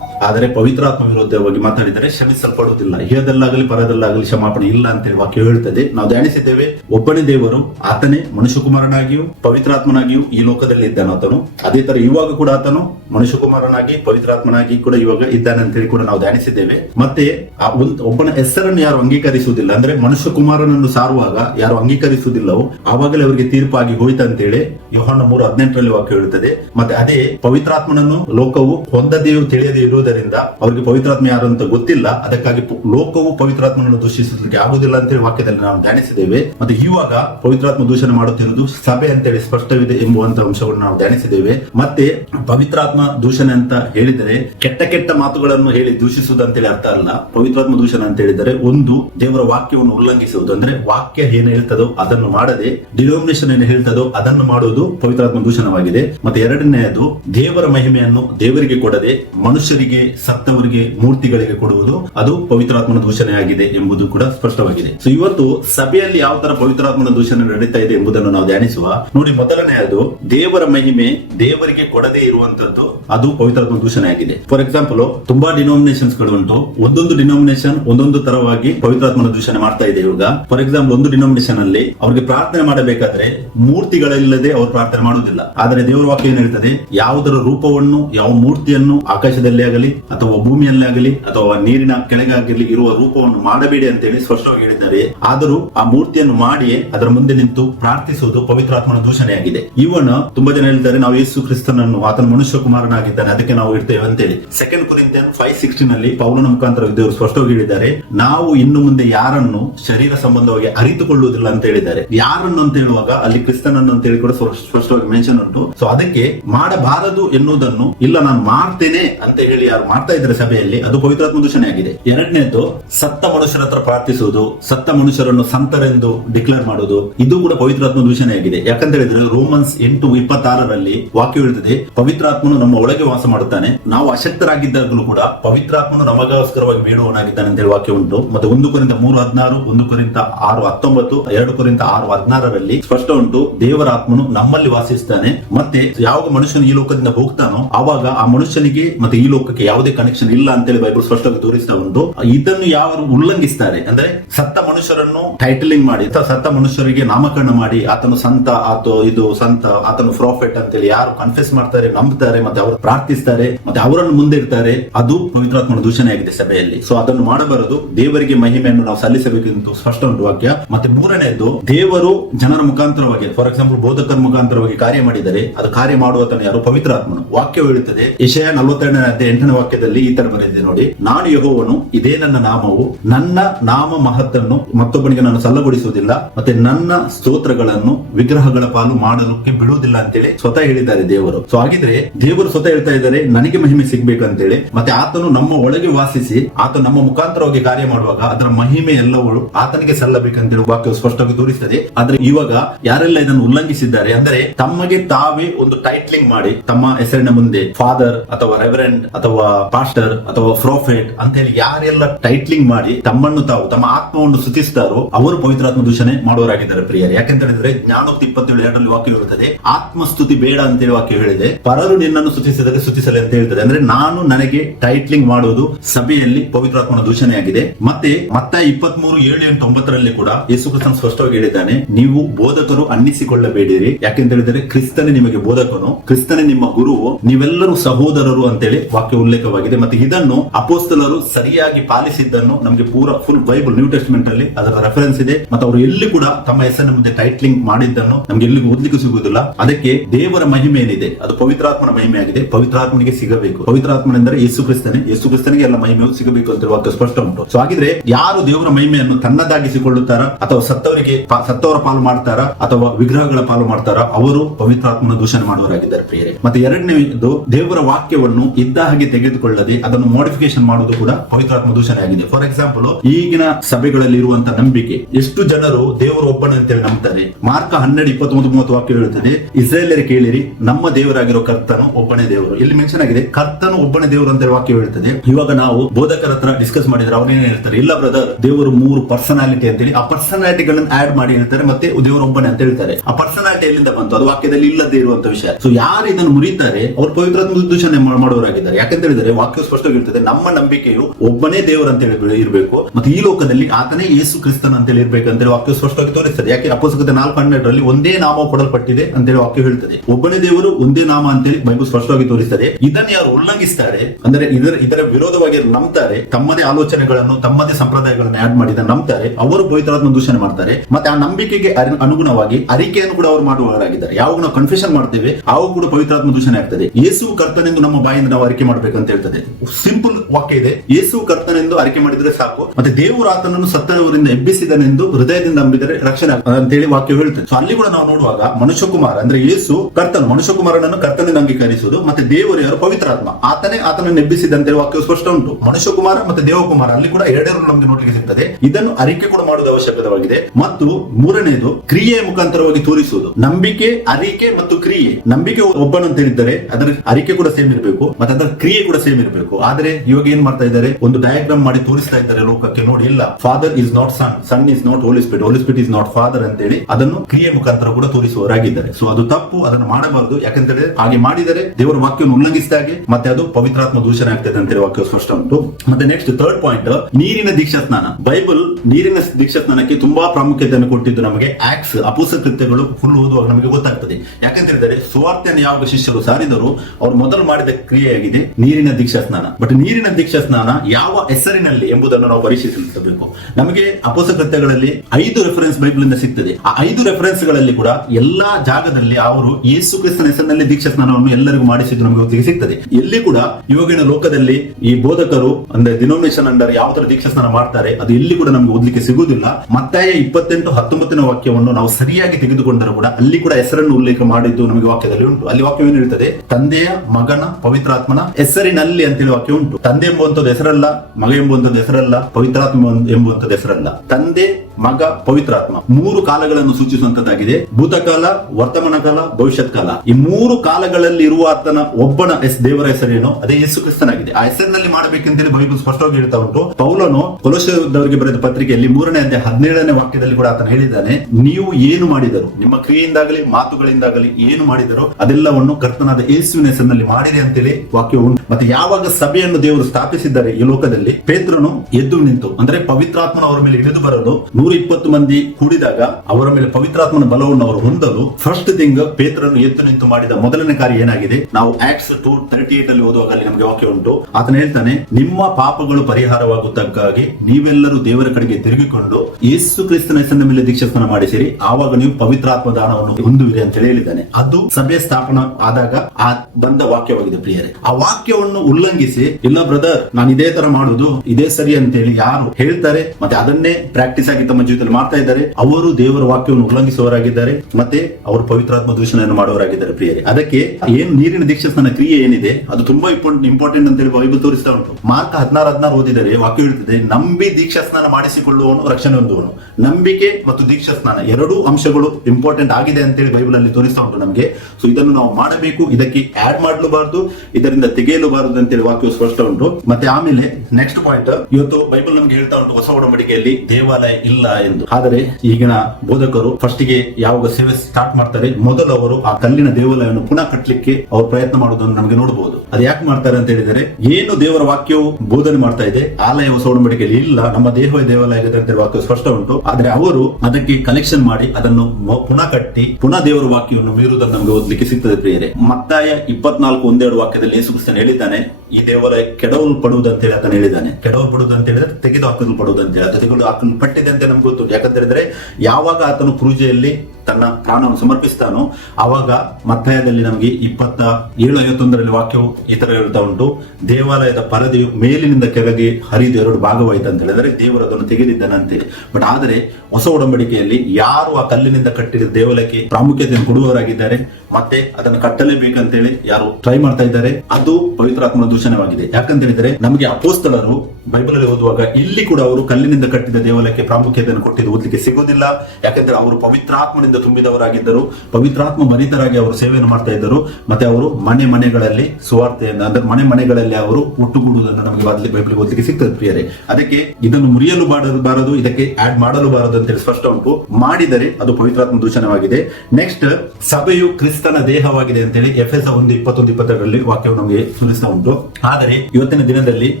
[SPEAKER 1] ಆದರೆ ಪವಿತ್ರಾತ್ಮ ವಿರೋಧವಾಗಿ ಮಾತಾಡಿದರೆ ಕ್ಷಮಿಸಲ್ಪಡುವುದಿಲ್ಲ. ಹೇಳದಲ್ಲಾಗಲಿ ಪರದಲ್ಲಾಗಲಿ ಕ್ಷಮಾಪಣೆ ಇಲ್ಲ ಅಂತೇಳಿ ವಾಕ್ಯ ಹೇಳುತ್ತದೆ ನಾವು ಧ್ಯಾನಿಸಿದ್ದೇವೆ, ಒಬ್ಬನೇ ದೇವರು, ಆತನೇ ಮನುಷ್ಯಕುಮಾರನಾಗಿಯೂ ಪವಿತ್ರಾತ್ಮನಾಗಿಯೂ ಈ ಲೋಕದಲ್ಲಿ ಇದ್ದಾನೆ ಆತನು. ಅದೇ ತರ ಇವಾಗ ಕೂಡ ಆತನು ಮನುಷ್ಯಕುಮಾರನಾಗಿ, ಪವಿತ್ರಾತ್ಮನಾಗಿ ಕೂಡ ಇವಾಗ ಇದ್ದಾನೆ ಅಂತ ಹೇಳಿ ಕೂಡ ನಾವು ಧ್ಯಾನಿಸಿದ್ದೇವೆ. ಮತ್ತೆ ಆ ಒಬ್ಬನ ಹೆಸರನ್ನು ಯಾರು ಅಂಗೀಕರಿಸುವುದಿಲ್ಲ. ಅಂದ್ರೆ ಮನುಷ್ಯಕುಮಾರನನ್ನು ಸಾರುವಾಗ ಯಾರು ಅಂಗೀಕರಿಸುವುದಿಲ್ಲವೋ ಆವಾಗಲೇ ಅವರಿಗೆ ತೀರ್ಪಾಗಿ ಹೋಯ್ತು ಅಂತೇಳಿ ಯೋಹಣ್ಣ ಮೂರು ಹದಿನೆಂಟರಲ್ಲಿ ವಾಕ್ಯ ಹೇಳುತ್ತದೆ. ಮತ್ತೆ ಅದೇ ಪವಿತ್ರಾತ್ಮನನ್ನು ಲೋಕವು ಹೊಂದದೆಯೂ ತಿಳಿಯದೇ ಇರುವುದರಿಂದ ಅವರಿಗೆ ಪವಿತ್ರಾತ್ಮ ಯಾರು ಅಂತ ಗೊತ್ತಿಲ್ಲ. ಅದಕ್ಕಾಗಿ ಲೋಕವು ಪವಿತ್ರಾತ್ಮನನ್ನು ದೂಷಿಸಲಿಕ್ಕೆ ಅಂತ ಹೇಳಿ ವಾಕ್ಯದಲ್ಲಿ ನಾವು ಧ್ಯಾನಿಸಿದ್ದೇವೆ. ಮತ್ತೆ ಇವಾಗ ಪವಿತ್ರಾತ್ಮ ದೂಷಣೆ ಮಾಡುತ್ತಿರುವುದು ಸಭೆ ಅಂತೇಳಿ ಸ್ಪಷ್ಟವಿದೆ ಎಂಬುವಂತ ಅಂಶಗಳನ್ನು ನಾವು ಧ್ಯಾನಿಸಿದ್ದೇವೆ. ಮತ್ತೆ ಪವಿತ್ರಾತ್ಮ ದೂಷಣೆ ಅಂತ ಹೇಳಿದರೆ ಕೆಟ್ಟ ಕೆಟ್ಟ ಮಾತುಗಳನ್ನು ಹೇಳಿ ದೂಷಿಸುವುದು ಅಂತೇಳಿ ಅರ್ಥ ಅಲ್ಲ. ಪವಿತ್ರಾತ್ಮ ದೂಷಣ ಅಂತ ಹೇಳಿದರೆ ಒಂದು ದೇವರ ವಾಕ್ಯವನ್ನು ಉಲ್ಲಂಘಿಸುವುದು. ಅಂದ್ರೆ ವಾಕ್ಯ ಏನು ಹೇಳ್ತದೋ ಅದನ್ನು ಮಾಡದೆ ಡಿನೋಮಿನೇಷನ್ ಏನು ಹೇಳ್ತದೋ ಅದನ್ನು ಮಾಡುವುದು ಪವಿತ್ರಾತ್ಮ ದೂಷಣವಾಗಿದೆ. ಮತ್ತೆ ಎರಡನೆಯದು ದೇವರ ಮಹಿಮೆಯನ್ನು ದೇವರಿಗೆ ಕೊಡದೆ ಮನುಷ್ಯರಿಗೆ ಸತ್ತವರಿಗೆ ಮೂರ್ತಿಗಳಿಗೆ ಕೊಡುವುದು, ಅದು ಪವಿತ್ರಾತ್ಮನ ದೂಷಣೆ ಆಗಿದೆ ಎಂಬುದು ಕೂಡ ಸ್ಪಷ್ಟವಾಗಿದೆ. ಸೊ ಇವತ್ತು ಸಭೆಯಲ್ಲಿ ಯಾವ ತರ ಪವಿತ್ರಾತ್ಮನ ದೂಷಣೆ ನಡೀತಾ ಇದೆ ಎಂಬುದನ್ನು ನಾವು ಧ್ಯಾನಿಸುವ. ನೋಡಿ, ಮೊದಲನೆಯದು, ದೇವರ ಮಹಿಮೆ ದೇವರಿಗೆ ಕೊಡದೇ ಇರುವಂತದ್ದು, ಅದು ಪವಿತ್ರಾತ್ಮ ದೂಷಣೆ ಆಗಿದೆ ಫಾರ್ ಎಕ್ಸಾಂಪಲ್ ತುಂಬಾ ಡಿನೋಮಿನೇಷನ್ಸ್ಗಳು ಉಂಟು. ಒಂದೊಂದು ಡಿನೋಮಿನೇಷನ್ ಒಂದೊಂದು ತರವಾಗಿ ಪವಿತ್ರಾತ್ಮನ ದೂಷಣೆ ಮಾಡ್ತಾ ಇದೆ ಇವಾಗ. ಫಾರ್ ಎಕ್ಸಾಂಪಲ್ ಒಂದು ಡಿನೋಮಿನೇಷನ್ ಅಲ್ಲಿ ಅವ್ರಿಗೆ ಪ್ರಾರ್ಥನೆ ಮಾಡಬೇಕಾದ್ರೆ ಮೂರ್ತಿಗಳಿಲ್ಲದೆ ಅವರು ಪ್ರಾರ್ಥನೆ ಮಾಡುವುದಿಲ್ಲ. ಆದರೆ ದೇವರ ವಾಕ್ಯ ಏನ್ ಹೇಳ್ತದೆ? ಯಾವುದರ ರೂಪವನ್ನು, ಯಾವ ಮೂರ್ತಿಯನ್ನು ಆಕಾಶದಲ್ಲಿ ಆಗಲಿ ಅಥವಾ ಭೂಮಿಯಲ್ಲಾಗಲಿ ಅಥವಾ ನೀರಿನ ಕೆಳಗಾಗಿರ್ಲಿ ಇರುವ ರೂಪವನ್ನು ಮಾಡಬೇಡಿ ಅಂತೇಳಿ ಸ್ಪಷ್ಟವಾಗಿ ಹೇಳಿದ್ದಾರೆ. ಆದರೂ ಆ ಮೂರ್ತಿಯನ್ನು ಮಾಡಿಯೇ ಅದರ ಮುಂದೆ ನಿಂತು ಪ್ರಾರ್ಥಿಸುವುದು ಪವಿತ್ರಾತ್ಮನ ದೂಷಣೆಯಾಗಿದೆ ಇವನ ತುಂಬಾ ಜನ ಹೇಳಿದ್ದಾರೆ ನಾವು ಯೇಸು ಕ್ರಿಸ್ತನನ್ನು, ಆತನ ಮನುಷ್ಯ ಕುಮಾರನಾಗಿದ್ದಾನೆ ಅದಕ್ಕೆ ನಾವು ಇರ್ತೇವೆ ಅಂತೇಳಿ. ಸೆಕೆಂಡ್ ಕುರಿತಿಯನ್ ಫೈವ್ ಸಿಕ್ಸ್ಟೀನ್ ಅಲ್ಲಿ ಪೌಲನ ಮುಖಾಂತರ ಇದ್ದವರು ಸ್ಪಷ್ಟವಾಗಿ ಹೇಳಿದ್ದಾರೆ, ನಾವು ಇನ್ನು ಮುಂದೆ ಯಾರನ್ನು ಶರೀರ ಸಂಬಂಧವಾಗಿ ಅರಿತುಕೊಳ್ಳುವುದಿಲ್ಲ ಅಂತ ಹೇಳಿದ್ದಾರೆ. ಯಾರನ್ನು ಅಂತ ಹೇಳುವಾಗ ಅಲ್ಲಿ ಕ್ರಿಸ್ತನನ್ನು ಅಂತ ಹೇಳಿ ಕೂಡ ಸ್ಪಷ್ಟವಾಗಿ ಮೆನ್ಷನ್ ಉಂಟು. ಸೊ ಅದಕ್ಕೆ ಮಾಡಬಾರದು ಎನ್ನುವುದನ್ನು ಇಲ್ಲ, ನಾನು ಮಾಡ್ತೇನೆ ಅಂತ ಹೇಳಿ ಯಾರು ಮಾಡ್ತಾ ಇದ್ದಾರೆ ಸಭೆಯಲ್ಲಿ, ಅದು ಪವಿತ್ರಾತ್ಮ ದೂಷಣೆ ಆಗಿದೆ. ಎರಡನೇದು, ಸತ್ತ ಮನುಷ್ಯರ ಹತ್ರ ಪ್ರಾರ್ಥಿಸುವುದು, ಸತ್ತ ಮನುಷ್ಯರನ್ನು ಸಂತರೆಂದು ಡಿಕ್ಲೇರ್ ಮಾಡುವುದು, ಇದು ಕೂಡ ಪವಿತ್ರಾತ್ಮ ದೂಷಣೆ ಆಗಿದೆ. ಯಾಕಂತ ಹೇಳಿದ್ರೆ ರೋಮನ್ಸ್ ಎಂಟು ಇಪ್ಪತ್ತಾರರಲ್ಲಿ ವಾಕ್ಯ ಹೇಳ್ತದೆ, ಪವಿತ್ರಾತ್ಮನು ನಮ್ಮ ಒಳಗೆ ವಾಸ ಮಾಡುತ್ತಾನೆ, ನಾವು ಅಶಕ್ತರಾಗಿದ್ದಾಗಲೂ ಕೂಡ ಪವಿತ್ರಾತ್ಮನು ನಮಗೋಸ್ಕರವಾಗಿ ಬೇಡುವನಾಗಿದ್ದಾನೆ ಅಂತ ಹೇಳಿ ವಾಕ್ಯ ಉಂಟು. ಮತ್ತೆ ಒಂದು ಕುರಿತ ಮೂರು ಹದಿನಾರು, ಒಂದು ಕುರಿತ ಆರು ಹತ್ತೊಂಬತ್ತು, ಎರಡು ಕುರಿತ ಆರು ಹದಿನಾರರಲ್ಲಿ ಸ್ಪಷ್ಟ ಉಂಟು ದೇವರ ಆತ್ಮನು ನಮ್ಮಲ್ಲಿ ವಾಸಿಸ್ತಾನೆ. ಮತ್ತೆ ಯಾವಾಗ ಮನುಷ್ಯನು ಈ ಲೋಕದಿಂದ ಹೋಗ್ತಾನೋ ಆವಾಗ ಆ ಮನುಷ್ಯನಿಗೆ ಮತ್ತೆ ಈ ಲೋಕಕ್ಕೆ ಯಾವುದೇ ಕನೆಕ್ಷನ್ ಇಲ್ಲ ಅಂತೇಳಿ ಬೈಬಲ್ ಸ್ಪಷ್ಟವಾಗಿ ತೋರಿಸ್ತಾ ಉಂಟು. ಇದನ್ನು ಯಾರು ಉಲ್ಲಂಘಿಸ್ತಾರೆ ಅಂದ್ರೆ ಸತ್ತ ಮನುಷ್ಯರನ್ನು ಟೈಟಲಿಂಗ್ ಮಾಡಿ ಸತ್ತ ಮನುಷ್ಯರಿಗೆ ನಾಮಕರಣ ಮಾಡಿ, ಆತನು ಸಂತ, ಆತೋ ಇದು ಸಂತ, ಆತನು ಪ್ರಾಫಿಟ್ ಅಂತೇಳಿ ಯಾರು ಕನ್ಫ್ಯೂಸ್ ಮಾಡ್ತಾರೆ, ನಂಬ್ತಾರೆ, ಮತ್ತೆ ಅವರು ಪ್ರಾರ್ಥಿಸ್ತಾರೆ, ಮತ್ತೆ ಅವರನ್ನು ಮುಂದೆ ಇರ್ತಾರೆ ಅದು ಪವಿತ್ರಾತ್ಮನ ದೂಷಣೆ ಆಗಿದೆ ಸಭೆಯಲ್ಲಿ. ಸೊ ಅದನ್ನು ಮಾಡಬಾರದು. ದೇವರಿಗೆ ಮಹಿಮೆಯನ್ನು ನಾವು ಸಲ್ಲಿಸಬೇಕೆಂದು ಸ್ಪಷ್ಟ ಉಂಟು ವಾಕ್ಯ. ಮತ್ತೆ ಮೂರನೆಯದು, ದೇವರು ಜನರ ಮುಖಾಂತರವಾಗಿ ಫಾರ್ ಎಕ್ಸಾಂಪಲ್ ಬೋಧಕರ ಮುಖಾಂತರವಾಗಿ ಕಾರ್ಯ ಮಾಡಿದರೆ, ಅದು ಕಾರ್ಯ ಮಾಡುವತನ ಯಾರು? ಪವಿತ್ರಾತ್ಮನು. ವಾಕ್ಯ ಹೇಳುತ್ತದೆ ವಿಷಯ ನಲವತ್ತೆರಡನೇ ಎಂಟನೇ ವಾಕ್ಯದಲ್ಲಿ ಈ ತರ ಬರೆದಿದೆ ನೋಡಿ. ನಾನು ಯಹೋವನು, ಇದೇ ನನ್ನ ನಾಮವು. ನನ್ನ ನಾಮ ಮಹತ್ತನ್ನು ಮತ್ತೊಬ್ಬನಿಗೆ ನಾನು ಸಲ್ಲಗೊಳಿಸುವುದಿಲ್ಲ. ಮತ್ತೆ ನನ್ನ ಸ್ತೋತ್ರಗಳನ್ನು ವಿಗ್ರಹಗಳ ಪಾಲು ಮಾಡಲಿಕ್ಕೆ ಬಿಡುವುದಿಲ್ಲ ಅಂತೇಳಿ ಸ್ವತಃ ಹೇಳಿದ್ದಾರೆ ದೇವರು. ಸೊ ಹಾಗಿದ್ರೆ ದೇವರು ಸ್ವತಃ ಹೇಳ್ತಾ ಇದ್ದಾರೆ, ನನಗೆ ಮಹಿಮೆ ಸಿಗ್ಬೇಕು ಅಂತೇಳಿ. ಮತ್ತೆ ಆತನು ನಮ್ಮ ಒಳಗೆ ವಾಸಿಸಿ, ಆತ ನಮ್ಮ ಮುಖಾಂತರವಾಗಿ ಕಾರ್ಯ ಮಾಡುವಾಗ ಅದರ ಮಹಿಮೆ ಎಲ್ಲವೂ ಆತನಿಗೆ ಸಲ್ಲಬೇಕಂತೇಳಿ ವಾಕ್ಯವು ಸ್ಪಷ್ಟವಾಗಿ ತೋರಿಸ್ತದೆ. ಆದ್ರೆ ಇವಾಗ ಯಾರೆಲ್ಲ ಇದನ್ನು ಉಲ್ಲಂಘಿಸಿದ್ದಾರೆ ಅಂದರೆ ತಮಗೆ ತಾವೇ ಒಂದು ಟೈಟ್ಲಿಂಗ್ ಮಾಡಿ, ತಮ್ಮ ಹೆಸರಿನ ಮುಂದೆ ಫಾದರ್ ಅಥವಾ ರೆವರೆಂಡ್ ಅಥವಾ ಪಾಸ್ಟರ್ ಅಥವಾ ಪ್ರೊಫೆಟ್ ಅಂತ ಹೇಳಿ ಯಾರೆಲ್ಲ ಟೈಟ್ಲಿಂಗ್ ಮಾಡಿ ತಮ್ಮನ್ನು ತಾವು ತಮ್ಮ ಆತ್ಮವನ್ನು ಸುತಿಸ್ತಾರೋ ಅವರು ಪವಿತ್ರಾತ್ಮ ದೂಷಣೆ ಮಾಡುವರಾಗಿದ್ದಾರೆ ಪ್ರಿಯರು. ಯಾಕೆಂತ ಹೇಳಿದ್ರೆ ಜ್ಞಾನೋಕ್ತಿ ಇಪ್ಪತ್ತೇಳು ಎರಡರಲ್ಲಿ ವಾಕ್ಯ ಹೇಳುತ್ತದೆ, ಆತ್ಮಸ್ತುತಿ ಬೇಡ ಅಂತೇಳಿ ವಾಕ್ಯ ಹೇಳಿದೆ. ಪರರು ನಿನ್ನನ್ನು ಸುತಿಸಿದರೆ ಸುತಿಸಲಿ ಅಂತ ಹೇಳ್ತದೆ. ಅಂದ್ರೆ ನಾನು ನನಗೆ ಟೈಟ್ಲಿಂಗ್ ಮಾಡುವುದು ಸಭೆಯಲ್ಲಿ ಪವಿತ್ರಾತ್ಮನ ದೂಷಣೆಯಾಗಿದೆ. ಮತ್ತೆ ಮತ್ತೆ ಇಪ್ಪತ್ತ್ ಮೂರು ಏಳು ಎಂಟು ಒಂಬತ್ತರಲ್ಲಿ ಕೂಡ ಯೇಸು ಕ್ರಿಸ್ತನ್ ಸ್ಪಷ್ಟವಾಗಿ ಹೇಳಿದ್ದಾನೆ, ನೀವು ಬೋಧಕರು ಅನ್ನಿಸಿಕೊಳ್ಳಬೇಡಿರಿ. ಯಾಕೆಂತ ಹೇಳಿದರೆ ಕ್ರಿಸ್ತನೇ ನಿಮಗೆ ಬೋಧಕನು, ಕ್ರಿಸ್ತನೇ ನಿಮ್ಮ ಗುರುವು, ನೀವೆಲ್ಲರೂ ಸಹೋದರರು ಅಂತೇಳಿ ವಾಕ್ಯ ಉಲ್ಲೇಖವಾಗಿದೆ. ಮತ್ತೆ ಇದನ್ನು ಅಪೋಸ್ತಲರು ಸರಿಯಾಗಿ ಪಾಲಿಸಿದ್ದನ್ನು ನಮಗೆ ಪೂರ ಫುಲ್ ಬೈಬಲ್ ನ್ಯೂ ಟೆಸ್ಟ್ಮೆಂಟ್ ಅಲ್ಲಿ ಅದರ ರೆಫರೆನ್ಸ್ ಇದೆ. ಮತ್ತೆ ಅವರು ಎಲ್ಲಿ ಕೂಡ ತಮ್ಮ ಹೆಸರಿನ ಮುಂದೆ ಟೈಟ್ಲಿಂಗ್ ಮಾಡಿದ್ದನ್ನು ನಮ್ಗೆ ಎಲ್ಲಿ ಓದ್ಲಿಕ್ಕೆ ಸಿಗುವುದಿಲ್ಲ. ಅದಕ್ಕೆ ದೇವರ ಮಹಿಮೆ ಏನಿದೆ, ಅದು ಪವಿತ್ರಾತ್ಮನ ಮಹಿಮೆ ಆಗಿದೆ. ಪವಿತ್ರಾತ್ಮನಿಗೆ ಸಿಗಬೇಕು. ಪವಿತ್ರಾತ್ಮನೆಂದರೆ ಯೇಸು ಕ್ರಿಸ್ತನೇ. ಯೇಸು ಕ್ರಿಸ್ತನಿಗೆ ಎಲ್ಲ ಮಹಿಮೆಯು ಸಿಗಬೇಕು ಅಂತ ಸ್ಪಷ್ಟ ಉಂಟು. ಸೊ ಹಾಗಿದ್ರೆ ಯಾರು ದೇವರ ಮಹಿಮೆಯನ್ನು ತನ್ನದಾಗಿಸಿಕೊಳ್ಳುತ್ತಾರ ಅಥವಾ ಸತ್ತವರಿಗೆ ಸತ್ತವರ ಪಾಲು ಮಾಡ್ತಾರ, ಅಥವಾ ವಿಗ್ರಹಗಳ ಪಾಲು ಮಾಡ್ತಾರ, ಅವರು ಪವಿತ್ರಾತ್ಮನ ದೂಷಣೆ ಮಾಡುವರಾಗಿದ್ದಾರೆ ಪ್ರಿಯರೇ. ಮತ್ತೆ ಎರಡನೇದು ದೇವರ ವಾಕ್ಯವನ್ನು ಇದ್ದ ಹಾಗೆ ತೆಗೆದುಕೊಳ್ಳದೆ ಅದನ್ನು ಮಾಡಿಫಿಕೇಶನ್ ಮಾಡುವುದು ಕೂಡ ಪವಿತ್ರಾತ್ಮ ದೂಷಣೆ ಆಗಿದೆ ಫಾರ್ ಎಕ್ಸಾಂಪಲ್ ಈಗಿನ ಸಭೆಗಳಲ್ಲಿ ಇರುವಂತಹ ನಂಬಿಕೆ, ಎಷ್ಟು ಜನರು ದೇವರು ಒಬ್ಬನ ಅಂತೇಳಿ ನಂಬ್ತಾರೆ? ಮಾರ್ಕ ಹನ್ನೆರಡು ಇಪ್ಪತ್ತೊಂದು ಮೂವತ್ತು ವಾಕ್ಯ ಹೇಳುತ್ತದೆ ಇಸ್ರೇಲರು ಕೇಳಿರಿ, ನಮ್ಮ ದೇವರಾಗಿರೋ ಕರ್ತನು ಒಬ್ಬನೇ ದೇವರು. ಇಲ್ಲಿ ಮೆನ್ಷನ್ ಆಗಿದೆ, ಕರ್ತನು ಒಬ್ಬನೇ ದೇವರು ಅಂತ ವಾಕ್ಯ ಹೇಳ್ತದೆ ಇವಾಗ ನಾವು ಬೋಧಕರ ಹತ್ರ ಡಿಸ್ಕಸ್ ಮಾಡಿದ್ರೆ ಅವ್ರು ಹೇಳ್ತಾರೆ? ಇಲ್ಲ ಬ್ರದರ್ ದೇವರು ಮೂರು ಪರ್ಸನಾಲಿಟಿ ಅಂತೇಳಿ, ಆ ಪರ್ಸನಾಲಿಟಿಗಳನ್ನ ಆಡ್ ಮಾಡಿ ಹೇಳ್ತಾರೆ, ಮತ್ತೆ ದೇವರು ಒಬ್ಬನೇ ಅಂತ ಹೇಳ್ತಾರೆ. ಆ ಪರ್ಸನಾಲಿಟಿ ಎಲ್ಲಿಂದ ಬಂತು? ಅದು ವಾಕ್ಯದಲ್ಲಿ ಇಲ್ಲದೆ ಇರುವಂತ ವಿಷಯ. ಸೊ ಯಾರು ಇದನ್ನು ಮುರಿತಾರೆ, ಅವ್ರು ಪವಿತ್ರಾತ್ಮ ದೂಷಣೆ ಮಾಡೋರಾಗಿದ್ದಾರೆ ಯಾಕಂತ ಹೇಳಿದ್ರೆ ವಾಕ್ಯ ಸ್ಪಷ್ಟವಾಗಿ ಇರ್ತದೆ ನಮ್ಮ ನಂಬಿಕೆಯು ಒಬ್ಬನೇ ದೇವರು ಅಂತ ಹೇಳಿ ಇರಬೇಕು, ಮತ್ತೆ ಈ ಲೋಕದಲ್ಲಿ ಆತನೇ ಯೇಸು ಕ್ರಿಸ್ತನ್ ಅಂತೇಳಿ ಹೇಳಿ ಅಂತೇಳಿ ವಾಕ್ಯ ಸ್ಪಷ್ಟವಾಗಿ ತೋರಿಸ್ತದೆ. ಯಾಕೆ? ಅಪೋಸಕತೆ ನಾಲ್ಕು ಹನ್ನೆರಡರಲ್ಲಿ ಒಂದೇ ನಾಮ ಕೊಡಲ್ಪಟ್ಟಿದೆ ಅಂತೇಳಿ ವಾಕ್ಯ ಹೇಳ್ತದೆ. ಒಬ್ಬನೇ ದೇವರು ಒಂದೇ ನಾಮ ಅಂತೇಳಿ ಬೈಬಲ್ ಸ್ಪಷ್ಟವಾಗಿ ತೋರಿಸ್ತದೆ. ಇದನ್ನು ಯಾರು ಉಲ್ಲಂಘಿಸ್ತಾರೆ? ಅಂದ್ರೆ ಇದರ ಇದರ ವಿರೋಧವಾಗಿ ನಂಬ್ತಾರೆ? ತಮ್ಮದೇ ಆಲೋಚನೆಗಳನ್ನು, ತಮ್ಮದೇ ಸಂಪ್ರದಾಯಗಳನ್ನು ಆಡ್ ಮಾಡಿದ ನಂಬ್ತಾರೆ. ಅವರು ಪವಿತ್ರಾತ್ಮ ದೂಷಣೆ ಮಾಡ್ತಾರೆ. ಮತ್ತೆ ಆ ನಂಬಿಕೆಗೆ ಅನುಗುಣವಾಗಿ ಅರಿಕೆಯನ್ನು ಕೂಡ ಅವರು ಮಾಡುವವರಾಗಿದ್ದಾರೆ. ಯಾವಾಗ ನಾವು ಕನ್ಫೆಷನ್ ಮಾಡ್ತೇವೆ ಆವಾಗ ಕೂಡ ಪವಿತ್ರಾತ್ಮ ದೂಷಣೆ ಆಗ್ತದೆ. ಯೇಸು ಕರ್ತನೆಂದು ನಮ್ಮ ಬಾಯಿಂದ ನಾವು ಅರಿಕೆ ಮಾಡಬೇಕು ಅಂತ ಹೇಳ್ತದೆ. ಸಿಂಪಲ್ ವಾಕ್ಯ ಇದೆ. ಯೇಸು ಕರ್ತನೆಂದು ಅರಿಕೆ ಮಾಡಿದ್ರೆ ಸಾಕು. ಮತ್ತೆ ದೇವರು ಆತನನ್ನು ಸತ್ತನವರಿಂದ ಎಬ್ಬಿಸಿದನೆಂದು ಹೃದಯದಿಂದ ನಂಬಿದರೆ ರಕ್ಷಣೆ ಅಂತ ಹೇಳಿ ವಾಕ್ಯ ಹೇಳ್ತದೆ. ಸೊ ಅಲ್ಲಿ ಕೂಡ ನಾವು ನೋಡುವಾಗ ಮನುಷ್ಯಕುಮಾರ, ಅಂದ್ರೆ ಯೇಸು ಕರ್ತನು, ಮನುಷ್ಯಕುಮಾರನನ್ನು ಕರ್ತನೆಂದು ಅಂಗೀಕರಿಸುವುದು, ಮತ್ತೆ ದೇವರು ಯಾರು? ಪವಿತ್ರಾತ್ಮ ಆತನೇ ಆತನನ್ನು ಎಬ್ಬಿಸಿದಂತೆ ವಾಕ್ಯ ಸ್ಪಷ್ಟ ಉಂಟು. ಮನುಷ್ಯಕುಮಾರ ಮತ್ತೆ ದೇವಕುಮಾರ, ಅಲ್ಲಿ ಕೂಡ ಎರಡೆರಡು ನಮಗೆ ನೋಡ್ಲಿಕ್ಕೆ ಸಿಗ್ತದೆ. ಇದನ್ನು ಅರಿಕೆ ಕೂಡ ಮಾಡುವುದು ಅವಶ್ಯಕವಾಗಿದೆ. ಮತ್ತು ಮೂರನೇದು, ಕ್ರಿಯೆಯ ಮುಖಾಂತರವಾಗಿ ತೋರಿಸುವುದು. ನಂಬಿಕೆ, ಅರಿಕೆ ಮತ್ತು ಕ್ರಿಯೆ. ನಂಬಿಕೆ ಒಬ್ಬನಂತ ಹೇಳಿದ್ದಾರೆ ಅದರ ಅರಿಕೆ ಕೂಡ ಸೇಮ್ ಇರಬೇಕು ಮತ್ತೆ ಅದರ ಕ್ರಿಯೆ ಕೂಡ ಸೇಮ್ ಇರಬೇಕು. ಆದ್ರೆ ಇವಾಗ ಏನ್ ಮಾಡ್ತಾ ಇದ್ದಾರೆ? ಒಂದು ಡಯಾಗ್ರಾಮ್ ಮಾಡಿ ತೋರಿಸ್ತಾ ಇದ್ದಾರೆ ಲೋಕಕ್ಕೆ ನೋಡಿ, ಇಲ್ಲ. Father is not son son is not holy spirit holy spirit is not father ಅಂತ ಹೇಳಿ ಅದನ್ನು ಕ್ರಿಯೆ ಮುಖಾಂತರ ಕೂಡ ತೋರಿಸುವವರಾಗಿದ್ದಾರೆ. ಸೊ ಅದು ತಪ್ಪು, ಅದನ್ನು ಮಾಡಬಾರದು. ಯಾಕಂತೇಳಿ ಹಾಗೆ ಮಾಡಿದರೆ ದೇವರ ವಾಕ್ಯವನ್ನು ಉಲ್ಲಂಘಿಸಿದಾಗೆ ಮತ್ತೆ ಅದು ಪವಿತ್ರಾತ್ಮ ದೂಷಣೆ ಆಗ್ತದೆ ಅಂತೇಳಿ ವಾಕ್ಯ ಸ್ಪಷ್ಟ ಉಂಟು. ಮತ್ತೆ ನೆಕ್ಸ್ಟ್ ಥರ್ಡ್ ಪಾಯಿಂಟ್ ನೀರಿನ ದೀಕ್ಷಾ ಸ್ನಾನ. ಬೈಬಲ್ ನೀರಿನ ದೀಕ್ಷಾ ಸ್ನಾನಕ್ಕೆ ತುಂಬಾ ಪ್ರಾಮುಖ್ಯತೆಯನ್ನು ಕೊಟ್ಟಿದ್ದು ನಮಗೆ ಆಕ್ಸ್ ಅಪೂಸ ಕೃತ್ಯಗಳು ಫುಲ್ ಓದುವಾಗ ನಮಗೆ ಗೊತ್ತಾಗ್ತದೆ. ಯಾಕಂತ ಹೇಳಿದರೆ ಸುವಾರ್ತೆಯನ್ನು ಯಾವ ಶಿಷ್ಯರು ಸಾರಿದರು, ಅವರು ಮೊದಲು ಮಾಡಿದ ಕ್ರಿಯೆಯಾಗಿದೆ ನೀರಿನ ದೀಕ್ಷಾ ಸ್ನಾನ. ಬಟ್ ನೀರಿನ ದೀಕ್ಷಾ ಸ್ನಾನ ಯಾವ ಹೆಸರಿನಲ್ಲಿ ಎಂಬುದನ್ನು ನಾವು ಪರಿಶೀಲಿಸಬೇಕು ನಮಗೆ ಅಪೋಸ ಕೃತ್ಯಗಳಲ್ಲಿ ಐದು ರೆಫರೆನ್ಸ್ ಬೈಬಲ್ ಇಂದ ಸಿಗ್ತದೆ. ಆ ಐದು ರೆಫರೆನ್ಸ್ಗಳಲ್ಲಿ ಕೂಡ ಎಲ್ಲಾ ಜಾಗದಲ್ಲಿ ಅವರು ಯೇಸು ಕ್ರಿಸ್ತನ ಹೆಸರಿನಲ್ಲಿ ದೀಕ್ಷಾ ಸ್ನಾನವನ್ನು ಎಲ್ಲರಿಗೂ ಮಾಡಿಸಿದ್ದು ನಮಗೆ ಗೊತ್ತಿಗೆ ಸಿಗ್ತದೆ. ಎಲ್ಲಿ ಕೂಡ ಇವಾಗಿನ ಲೋಕದಲ್ಲಿ ಈ ಬೋಧಕರು, ಅಂದ್ರೆ ಡಿನೋಮಿನೇಷನ್ ಅಂಡರ್ ಯಾವ ತರ ದೀಕ್ಷಾ ಸ್ನಾನ ಮಾಡ್ತಾರೆ, ಅದು ಎಲ್ಲಿ ಕೂಡ ನಮ್ಗೆ ಓದ್ಲಿಕ್ಕೆ ಸಿಗುವುದಿಲ್ಲ. ಮತ್ತಾಯ ಇಪ್ಪತ್ತೆಂಟು ಹತ್ತೊಂಬತ್ತನೇ ವಾಕ್ಯವನ್ನು ನಾವು ಸರಿಯಾಗಿ ತೆಗೆದುಕೊಂಡರೂ ಕೂಡ ಅಲ್ಲಿ ಕೂಡ ಹೆಸರನ್ನು ಉಲ್ಲೇಖ ಮಾಡಿದ್ದು ನಮಗೆ ವಾಕ್ಯದಲ್ಲಿ ಉಂಟು. ಅಲ್ಲಿ ವಾಕ್ಯವೇನು ಹೇಳ್ತದೆ? ತಂದೆಯ ಮಗನ ಪವಿತ್ರಾತ್ಮನ ಹೆಸರಿನಲ್ಲಿ ಅಂತೇಳಿ ವಾಕ್ಯ ಉಂಟು. ತಂದೆ ಎಂಬುವಂಥದ್ದು ಹೆಸರಲ್ಲ, ಮಗ ಎಂಬುವಂಥದ್ದು ಹೆಸರಲ್ಲ, ಪವಿತ್ರಾತ್ಮ ಎಂಬುವಂಥದ್ದು ಹೆಸರಲ್ಲ. ತಂದೆ, ಮಗ, ಪವಿತ್ರಾತ್ಮ. ಮೂರು ಕಾಲಗಳನ್ನು ಸೂಚಿಸುವಂತದ್ದಾಗಿದೆ ಭೂತಕಾಲ, ವರ್ತಮಾನ ಕಾಲ, ಭವಿಷ್ಯತ್ ಕಾಲ. ಈ ಮೂರು ಕಾಲಗಳಲ್ಲಿ ಇರುವ ಆತನ ಒಬ್ಬನ ದೇವರ ಹೆಸರೇನು? ಅದೇ ಯೇಸು ಕ್ರಿಸ್ತನಾಗಿದೆ. ಆ ಹೆಸರಿನಲ್ಲಿ ಮಾಡಬೇಕಂತೇಳಿ ಬೈಬಲ್ ಸ್ಪಷ್ಟವಾಗಿ ಹೇಳ್ತಾ ಉಂಟು. ಪೌಲನು ಕೊಲಶದವರಿಗೆ ಬರೆದ ಪತ್ರಿಕೆಯಲ್ಲಿ ಮೂರನೇ ಅಧ್ಯಾಯ ಹದಿನೇಳನೇ ವಾಕ್ಯದಲ್ಲಿ ಕೂಡ ಆತನ ಹೇಳಿದ್ದಾನೆ, ನೀವು ಏನು ಮಾಡಿದರು? ನಿಮ್ಮ ಕ್ರಿಯೆಯಿಂದಾಗಲಿ, ಮಾತುಗಳಿಂದಾಗಲಿ ಏನು ಮಾಡಿದರೋ? ಅದೆಲ್ಲವನ್ನು ಕರ್ತನಾದ ಯೇಸುವಿನ ಹೆಸರಿನಲ್ಲಿ ಮಾಡಿರಿ ಅಂತೇಳಿ ವಾಕ್ಯ ಉಂಟು. ಮತ್ತೆ ಯಾವಾಗ ಸಭೆಯನ್ನು ದೇವರು ಸ್ಥಾಪಿಸಿದ್ದಾರೆ ಈ ಲೋಕದಲ್ಲಿ? ಪೇತ್ರನು ಎದ್ದು ನಿಂತು, ಅಂದ್ರೆ ಪವಿತ್ರಾತ್ಮನ ಅವರ ಮೇಲೆ ಇಳಿದು ಬರಲು ನೂರ ಇಪ್ಪತ್ತು ಮಂದಿ ಕೂಡಿದಾಗ ಅವರ ಮೇಲೆ ಪವಿತ್ರಾತ್ಮನ ಬಲವನ್ನು ಅವರು ಹೊಂದಲು ಫಸ್ಟ್ ಥಿಂಗ್ ಪೇತ್ರನು ಎದ್ದು ನಿಂತು ಮಾಡಿದ ಮೊದಲನೇ ಕಾರ್ಯ ಏನಾಗಿದೆ? ನಾವು ಆಕ್ಟ್ಸ್ ಟು ತರ್ಟಿ ಏಟ್ ಅಲ್ಲಿ ಓದುವಾಗ ನಮಗೆ ವಾಕ್ಯ ಉಂಟು. ಆತನ ಹೇಳ್ತಾನೆ, ನಿಮ್ಮ ಪಾಪಗಳು ಪರಿಹಾರವಾಗುತ್ತಕ್ಕಾಗಿ ನೀವೆಲ್ಲರೂ ದೇವರ ಕಡೆಗೆ ತಿರುಗಿಕೊಂಡು ಯೇಸು ಕ್ರಿಸ್ತನ ಹೆಸರಿನ ಮೇಲೆ ದೀಕ್ಷಾಸ್ನಾನ ಮಾಡಿಸಿರಿ. ಆವಾಗ ನೀವು ಪವಿತ್ರಾತ್ಮ ದಾನವನ್ನು ಹೊಂದುವಿರಿ ಅಂತ ಹೇಳಿ ಹೇಳಿದ್ದಾನೆ. ಅದು ಸಭೆ ಸ್ಥಾಪನ ಆದಾಗ ಆ ಬಂದ ವಾಕ್ಯವಾಗಿದೆ ಪ್ರಿಯರೇ. ಆ ವಾಕ್ಯ ವಾಕ್ಯವನ್ನು ಉಲ್ಲಂಘಿಸಿ, ಇಲ್ಲ ಬ್ರದರ್ ನಾನು ಇದೇ ತರ ಮಾಡುದು, ಇದೇ ಸರಿ ಅಂತ ಹೇಳಿ ಯಾರು ಹೇಳ್ತಾರೆ, ಮತ್ತೆ ಅದನ್ನೇ ಪ್ರಾಕ್ಟೀಸ್ ಆಗಿ ತಮ್ಮ ಜೀವಿತದಲ್ಲಿ ಮಾಡ್ತಾ ಇದ್ದಾರೆ. ಅವರು ದೇವರ ವಾಕ್ಯವನ್ನು ಉಲ್ಲಂಘಿಸುವವರಾಗಿದ್ದಾರೆ, ಮತ್ತೆ ಅವರು ಪವಿತ್ರಾತ್ಮ ದೂಷಣೆಯನ್ನು ಮಾಡುವವರಾಗಿದ್ದಾರೆ ಪ್ರಿಯರಿ. ಅದಕ್ಕೆ ಏನ್ ನೀರಿನ ದೀಕ್ಷೆ ಸ್ನಾನ ಕ್ರಿಯೆ ಏನಿದೆ, ಅದು ತುಂಬಾ ಇಂಪಾರ್ಟೆಂಟ್ ಅಂತ ಹೇಳಿ ಬೈಬಲ್ ತೋರಿಸ್ತಾ ಉಂಟು. ಮಾರ್ಕ್ ಹದಿನಾರು ಹದಿನಾರು ಓದಿದರೆ ವಾಕ್ಯ ಹೇಳ್ತದೆ, ನಂಬಿ ದೀಕ್ಷಾ ಸ್ನಾನ ಮಾಡಿಸಿಕೊಳ್ಳುವವನು ರಕ್ಷಣೆ ಹೊಂದುವನು. ನಂಬಿಕೆ ಮತ್ತು ದೀಕ್ಷಾ ಸ್ನಾನ ಎರಡೂ ಅಂಶಗಳು ಇಂಪಾರ್ಟೆಂಟ್ ಆಗಿದೆ ಅಂತೇಳಿ ಬೈಬಲ್ ಅಲ್ಲಿ ತೋರಿಸ್ತಾ ಉಂಟು ನಮಗೆ. ಸೊ ಇದನ್ನು ನಾವು ಮಾಡಬೇಕು, ಇದಕ್ಕೆ ಆಡ್ ಮಾಡಲೂಬಾರದು, ಇದರಿಂದ ತೆಗೆಯಲೂಬಾರದು ಅಂತೇಳಿ ವಾಕ್ಯವು ಸ್ಪಷ್ಟ ಉಂಟು. ಮತ್ತೆ ಆಮೇಲೆ ನೆಕ್ಸ್ಟ್ ಪಾಯಿಂಟ್ ಇವತ್ತು ಬೈಬಲ್ ನಮ್ಗೆ ಹೇಳ್ತಾ ಉಂಟು, ಹೊಸ ಒಡಂಬಡಿಕೆಯಲ್ಲಿ ದೇವಾಲಯ ಇಲ್ಲ ಎಂದು. ಆದರೆ ಈಗಿನ ಬೋಧಕರು ಫಸ್ಟ್ಗೆ ಯಾವಾಗ ಸೇವೆ ಸ್ಟಾರ್ಟ್ ಮಾಡ್ತಾರೆ, ಮೊದಲು ಅವರು ಆ ಕಲ್ಲಿನ ದೇವಾಲಯವನ್ನು ಪುನಃ ಕಟ್ಟಲಿಕ್ಕೆ ಅವರು ಪ್ರಯತ್ನ ಮಾಡೋದನ್ನು ನಮಗೆ ನೋಡಬಹುದು. ಅದು ಯಾಕೆ ಮಾಡ್ತಾರೆ ಅಂತ ಹೇಳಿದರೆ, ಏನು ದೇವರ ವಾಕ್ಯವು ಬೋಧನೆ ಮಾಡ್ತಾ ಇದೆ, ಆಲಯ ಹೊಸ ಒಡಂಬಡಿಕೆಯಲ್ಲಿ ಇಲ್ಲ, ನಮ್ಮ ದೇಹವೇ ದೇವಾಲಯ ಆಗಿದೆ ಅಂತ ವಾಕ್ಯ ಸ್ಪಷ್ಟ ಉಂಟು. ಆದ್ರೆ ಅವರು ಅದಕ್ಕೆ ಕಲೆಕ್ಷನ್ ಮಾಡಿ ಅದನ್ನು ಪುನಃ ಕಟ್ಟಿ, ಪುನಃ ದೇವರ ವಾಕ್ಯವನ್ನು ಮೀರುವುದನ್ನು ನಮಗೆ ಓದಲಿಕ್ಕೆ ಸಿಗ್ತದೆ ಪ್ರಿಯರೇ. ಮತ್ತಾಯ ಇಪ್ಪತ್ನಾಲ್ಕು ಒಂದೆರಡು ವಾಕ್ಯದಲ್ಲಿ ಯೇಸು ಕ್ರಿಸ್ತನು ಹೇಳಿದ್ದಾನೆ ಈ ದೇವಾಲಯ ಕೆಡವಲ್ಪಡುವುದು ಅಂತ ಹೇಳಿ ಅದನ್ನು ಹೇಳಿದ್ದಾನೆ. ಕೆಡವಲ್ಪಡುವುದು ಅಂತ ಹೇಳಿದ್ರೆ ತೆಗೆದು ಹಾಕಲ್ಪಡುವುದು ಅಂತ ಹೇಳಿ ಅದು ತೆಗೆದು ಹಾಕಲ್ಪಟ್ಟಿದೆ ಅಂತ ನಮ್ಗೆ ಗೊತ್ತು. ಯಾಕಂತ ಹೇಳಿದ್ರೆ ಯಾವಾಗ ಆತನು ಪೂಜೆಯಲ್ಲಿ ತನ್ನ ಪ್ರಾಣವನ್ನು ಸಮರ್ಪಿಸ್ತಾನೋ ಆವಾಗ ಮತ್ತಾಯದಲ್ಲಿ ನಮಗೆ ಇಪ್ಪತ್ತ ಏಳು ಐವತ್ತೊಂದರಲ್ಲಿ ವಾಕ್ಯವು ಈ ತರ ಹೇಳ್ತಾ ಉಂಟು. ದೇವಾಲಯದ ಪರದೆಯು ಮೇಲಿನಿಂದ ಕೆಳಗೆ ಹರಿದು ಎರಡು ಭಾಗವಾಯಿತು ಅಂತ ಹೇಳಿದ್ರೆ ದೇವರು ಅದನ್ನು ತೆಗೆದಿದ್ದಾನಂತೆ. ಬಟ್ ಆದರೆ ಹೊಸ ಒಡಂಬಡಿಕೆಯಲ್ಲಿ ಯಾರು ಆ ಕಲ್ಲಿನಿಂದ ಕಟ್ಟಿದ ದೇವಾಲಯಕ್ಕೆ ಪ್ರಾಮುಖ್ಯತೆಯನ್ನು ಕೊಡುವವರಾಗಿದ್ದಾರೆ? ಮತ್ತೆ ಅದನ್ನು ಕಟ್ಟಲೇಬೇಕಂತೇಳಿ ಯಾರು ಟ್ರೈ ಮಾಡ್ತಾ ಇದ್ದಾರೆ? ಅದು ಪವಿತ್ರಾತ್ಮನ ದೂಷಣವಾಗಿದೆ ಯಾಕಂತ ಹೇಳಿದ್ರೆ ನಮಗೆ ಅಪೋಸ್ತಲರು ಬೈಬಲ್ ಅಲ್ಲಿ ಓದುವಾಗ ಇಲ್ಲಿ ಕೂಡ ಅವರು ಕಲ್ಲಿನಿಂದ ಕಟ್ಟಿದ ದೇವಾಲಯಕ್ಕೆ ಪ್ರಾಮುಖ್ಯತೆಯನ್ನು ಕೊಟ್ಟಿದ್ದು ಓದ್ಲಿಕ್ಕೆ ಸಿಗೋದಿಲ್ಲ. ಯಾಕಂದ್ರೆ ಅವರು ಪವಿತ್ರಾತ್ಮನಿಂದ ತುಂಬಿದವರಾಗಿದ್ದರು. ಪವಿತ್ರಾತ್ಮ ಮರಿತರಾಗಿ ಅವರು ಸೇವೆಯನ್ನು ಮಾಡ್ತಾ ಇದ್ದರು. ಮತ್ತೆ ಅವರು ಮನೆ ಮನೆಗಳಲ್ಲಿ ಸುವಾರ್ತೆಯನ್ನು, ಅಂದ್ರೆ ಮನೆ ಮನೆಗಳಲ್ಲಿ ಅವರು ಒಟ್ಟುಗೂಡುವುದನ್ನು ನಮಗೆ ಓದಲಿ ಬೈಬಲ್ ಓದ್ಲಿಕ್ಕೆ ಸಿಗ್ತದೆ ಪ್ರಿಯರೇ. ಅದಕ್ಕೆ ಇದನ್ನು ಮುರಿಯಲು ಬಾರದು ಇದಕ್ಕೆ ಆಡ್ ಮಾಡಲು ಬಾರದು ಅಂತೇಳಿ ಸ್ಪಷ್ಟ ಉಂಟು. ಮಾಡಿದರೆ ಅದು ಪವಿತ್ರಾತ್ಮ ದೂಷಣವಾಗಿದೆ. ನೆಕ್ಸ್ಟ್ ಸಭೆಯು ಕ್ರಿಸ್ತನ ದೇಹವಾಗಿದೆ ಅಂತೇಳಿ ಎಫ್ ಎಸ್ ಒಂದು ಇಪ್ಪತ್ತೊಂದು ಇಪ್ಪತ್ತೆರಡರಲ್ಲಿ ವಾಕ್ಯವು ನಮಗೆ ಸುನಿಸ್ತಾ ಉಂಟು. ಆದರೆ ಇವತ್ತಿನ ದಿನದಲ್ಲಿ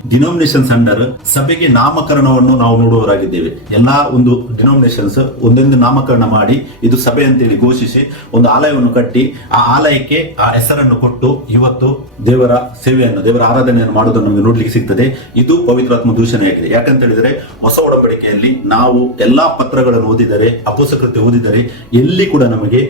[SPEAKER 1] ಡಿನೋಮಿನೇಷನ್ಸ್ ಅಂಡರ್ ಸಭೆಗೆ ನಾಮಕರಣವನ್ನು ನಾವು ನೋಡುವವರಾಗಿದ್ದೇವೆ. ಎಲ್ಲಾ ಒಂದು ಡಿನೋಮಿನೇಷನ್ಸ್ ಒಂದೊಂದು ನಾಮಕರಣ ಮಾಡಿ ಇದು ಸಭೆ ಅಂತೇಳಿ ಘೋಷಿಸಿ ಒಂದು ಆಲಯವನ್ನು ಕಟ್ಟಿ ಆ ಆಲಯಕ್ಕೆ ಆ ಹೆಸರನ್ನು ಕೊಟ್ಟು ಇವತ್ತು ದೇವರ ಸೇವೆಯನ್ನು, ದೇವರ ಆರಾಧನೆಯನ್ನು ಮಾಡುವುದನ್ನು ನಮಗೆ ನೋಡ್ಲಿಕ್ಕೆ ಸಿಗ್ತದೆ. ಇದು ಪವಿತ್ರಾತ್ಮ ದೂಷಣೆಯಾಗಿದೆ. ಯಾಕಂತ ಹೇಳಿದ್ರೆ ಹೊಸ ಒಡಂಬಡಿಕೆಯಲ್ಲಿ ನಾವು ಎಲ್ಲಾ ಪತ್ರಗಳನ್ನು ಓದಿದರೆ, ಅಪೋಸಕೃತಿ ಓದಿದರೆ ಎಲ್ಲಿ ಕೂಡ ನಮಗೆ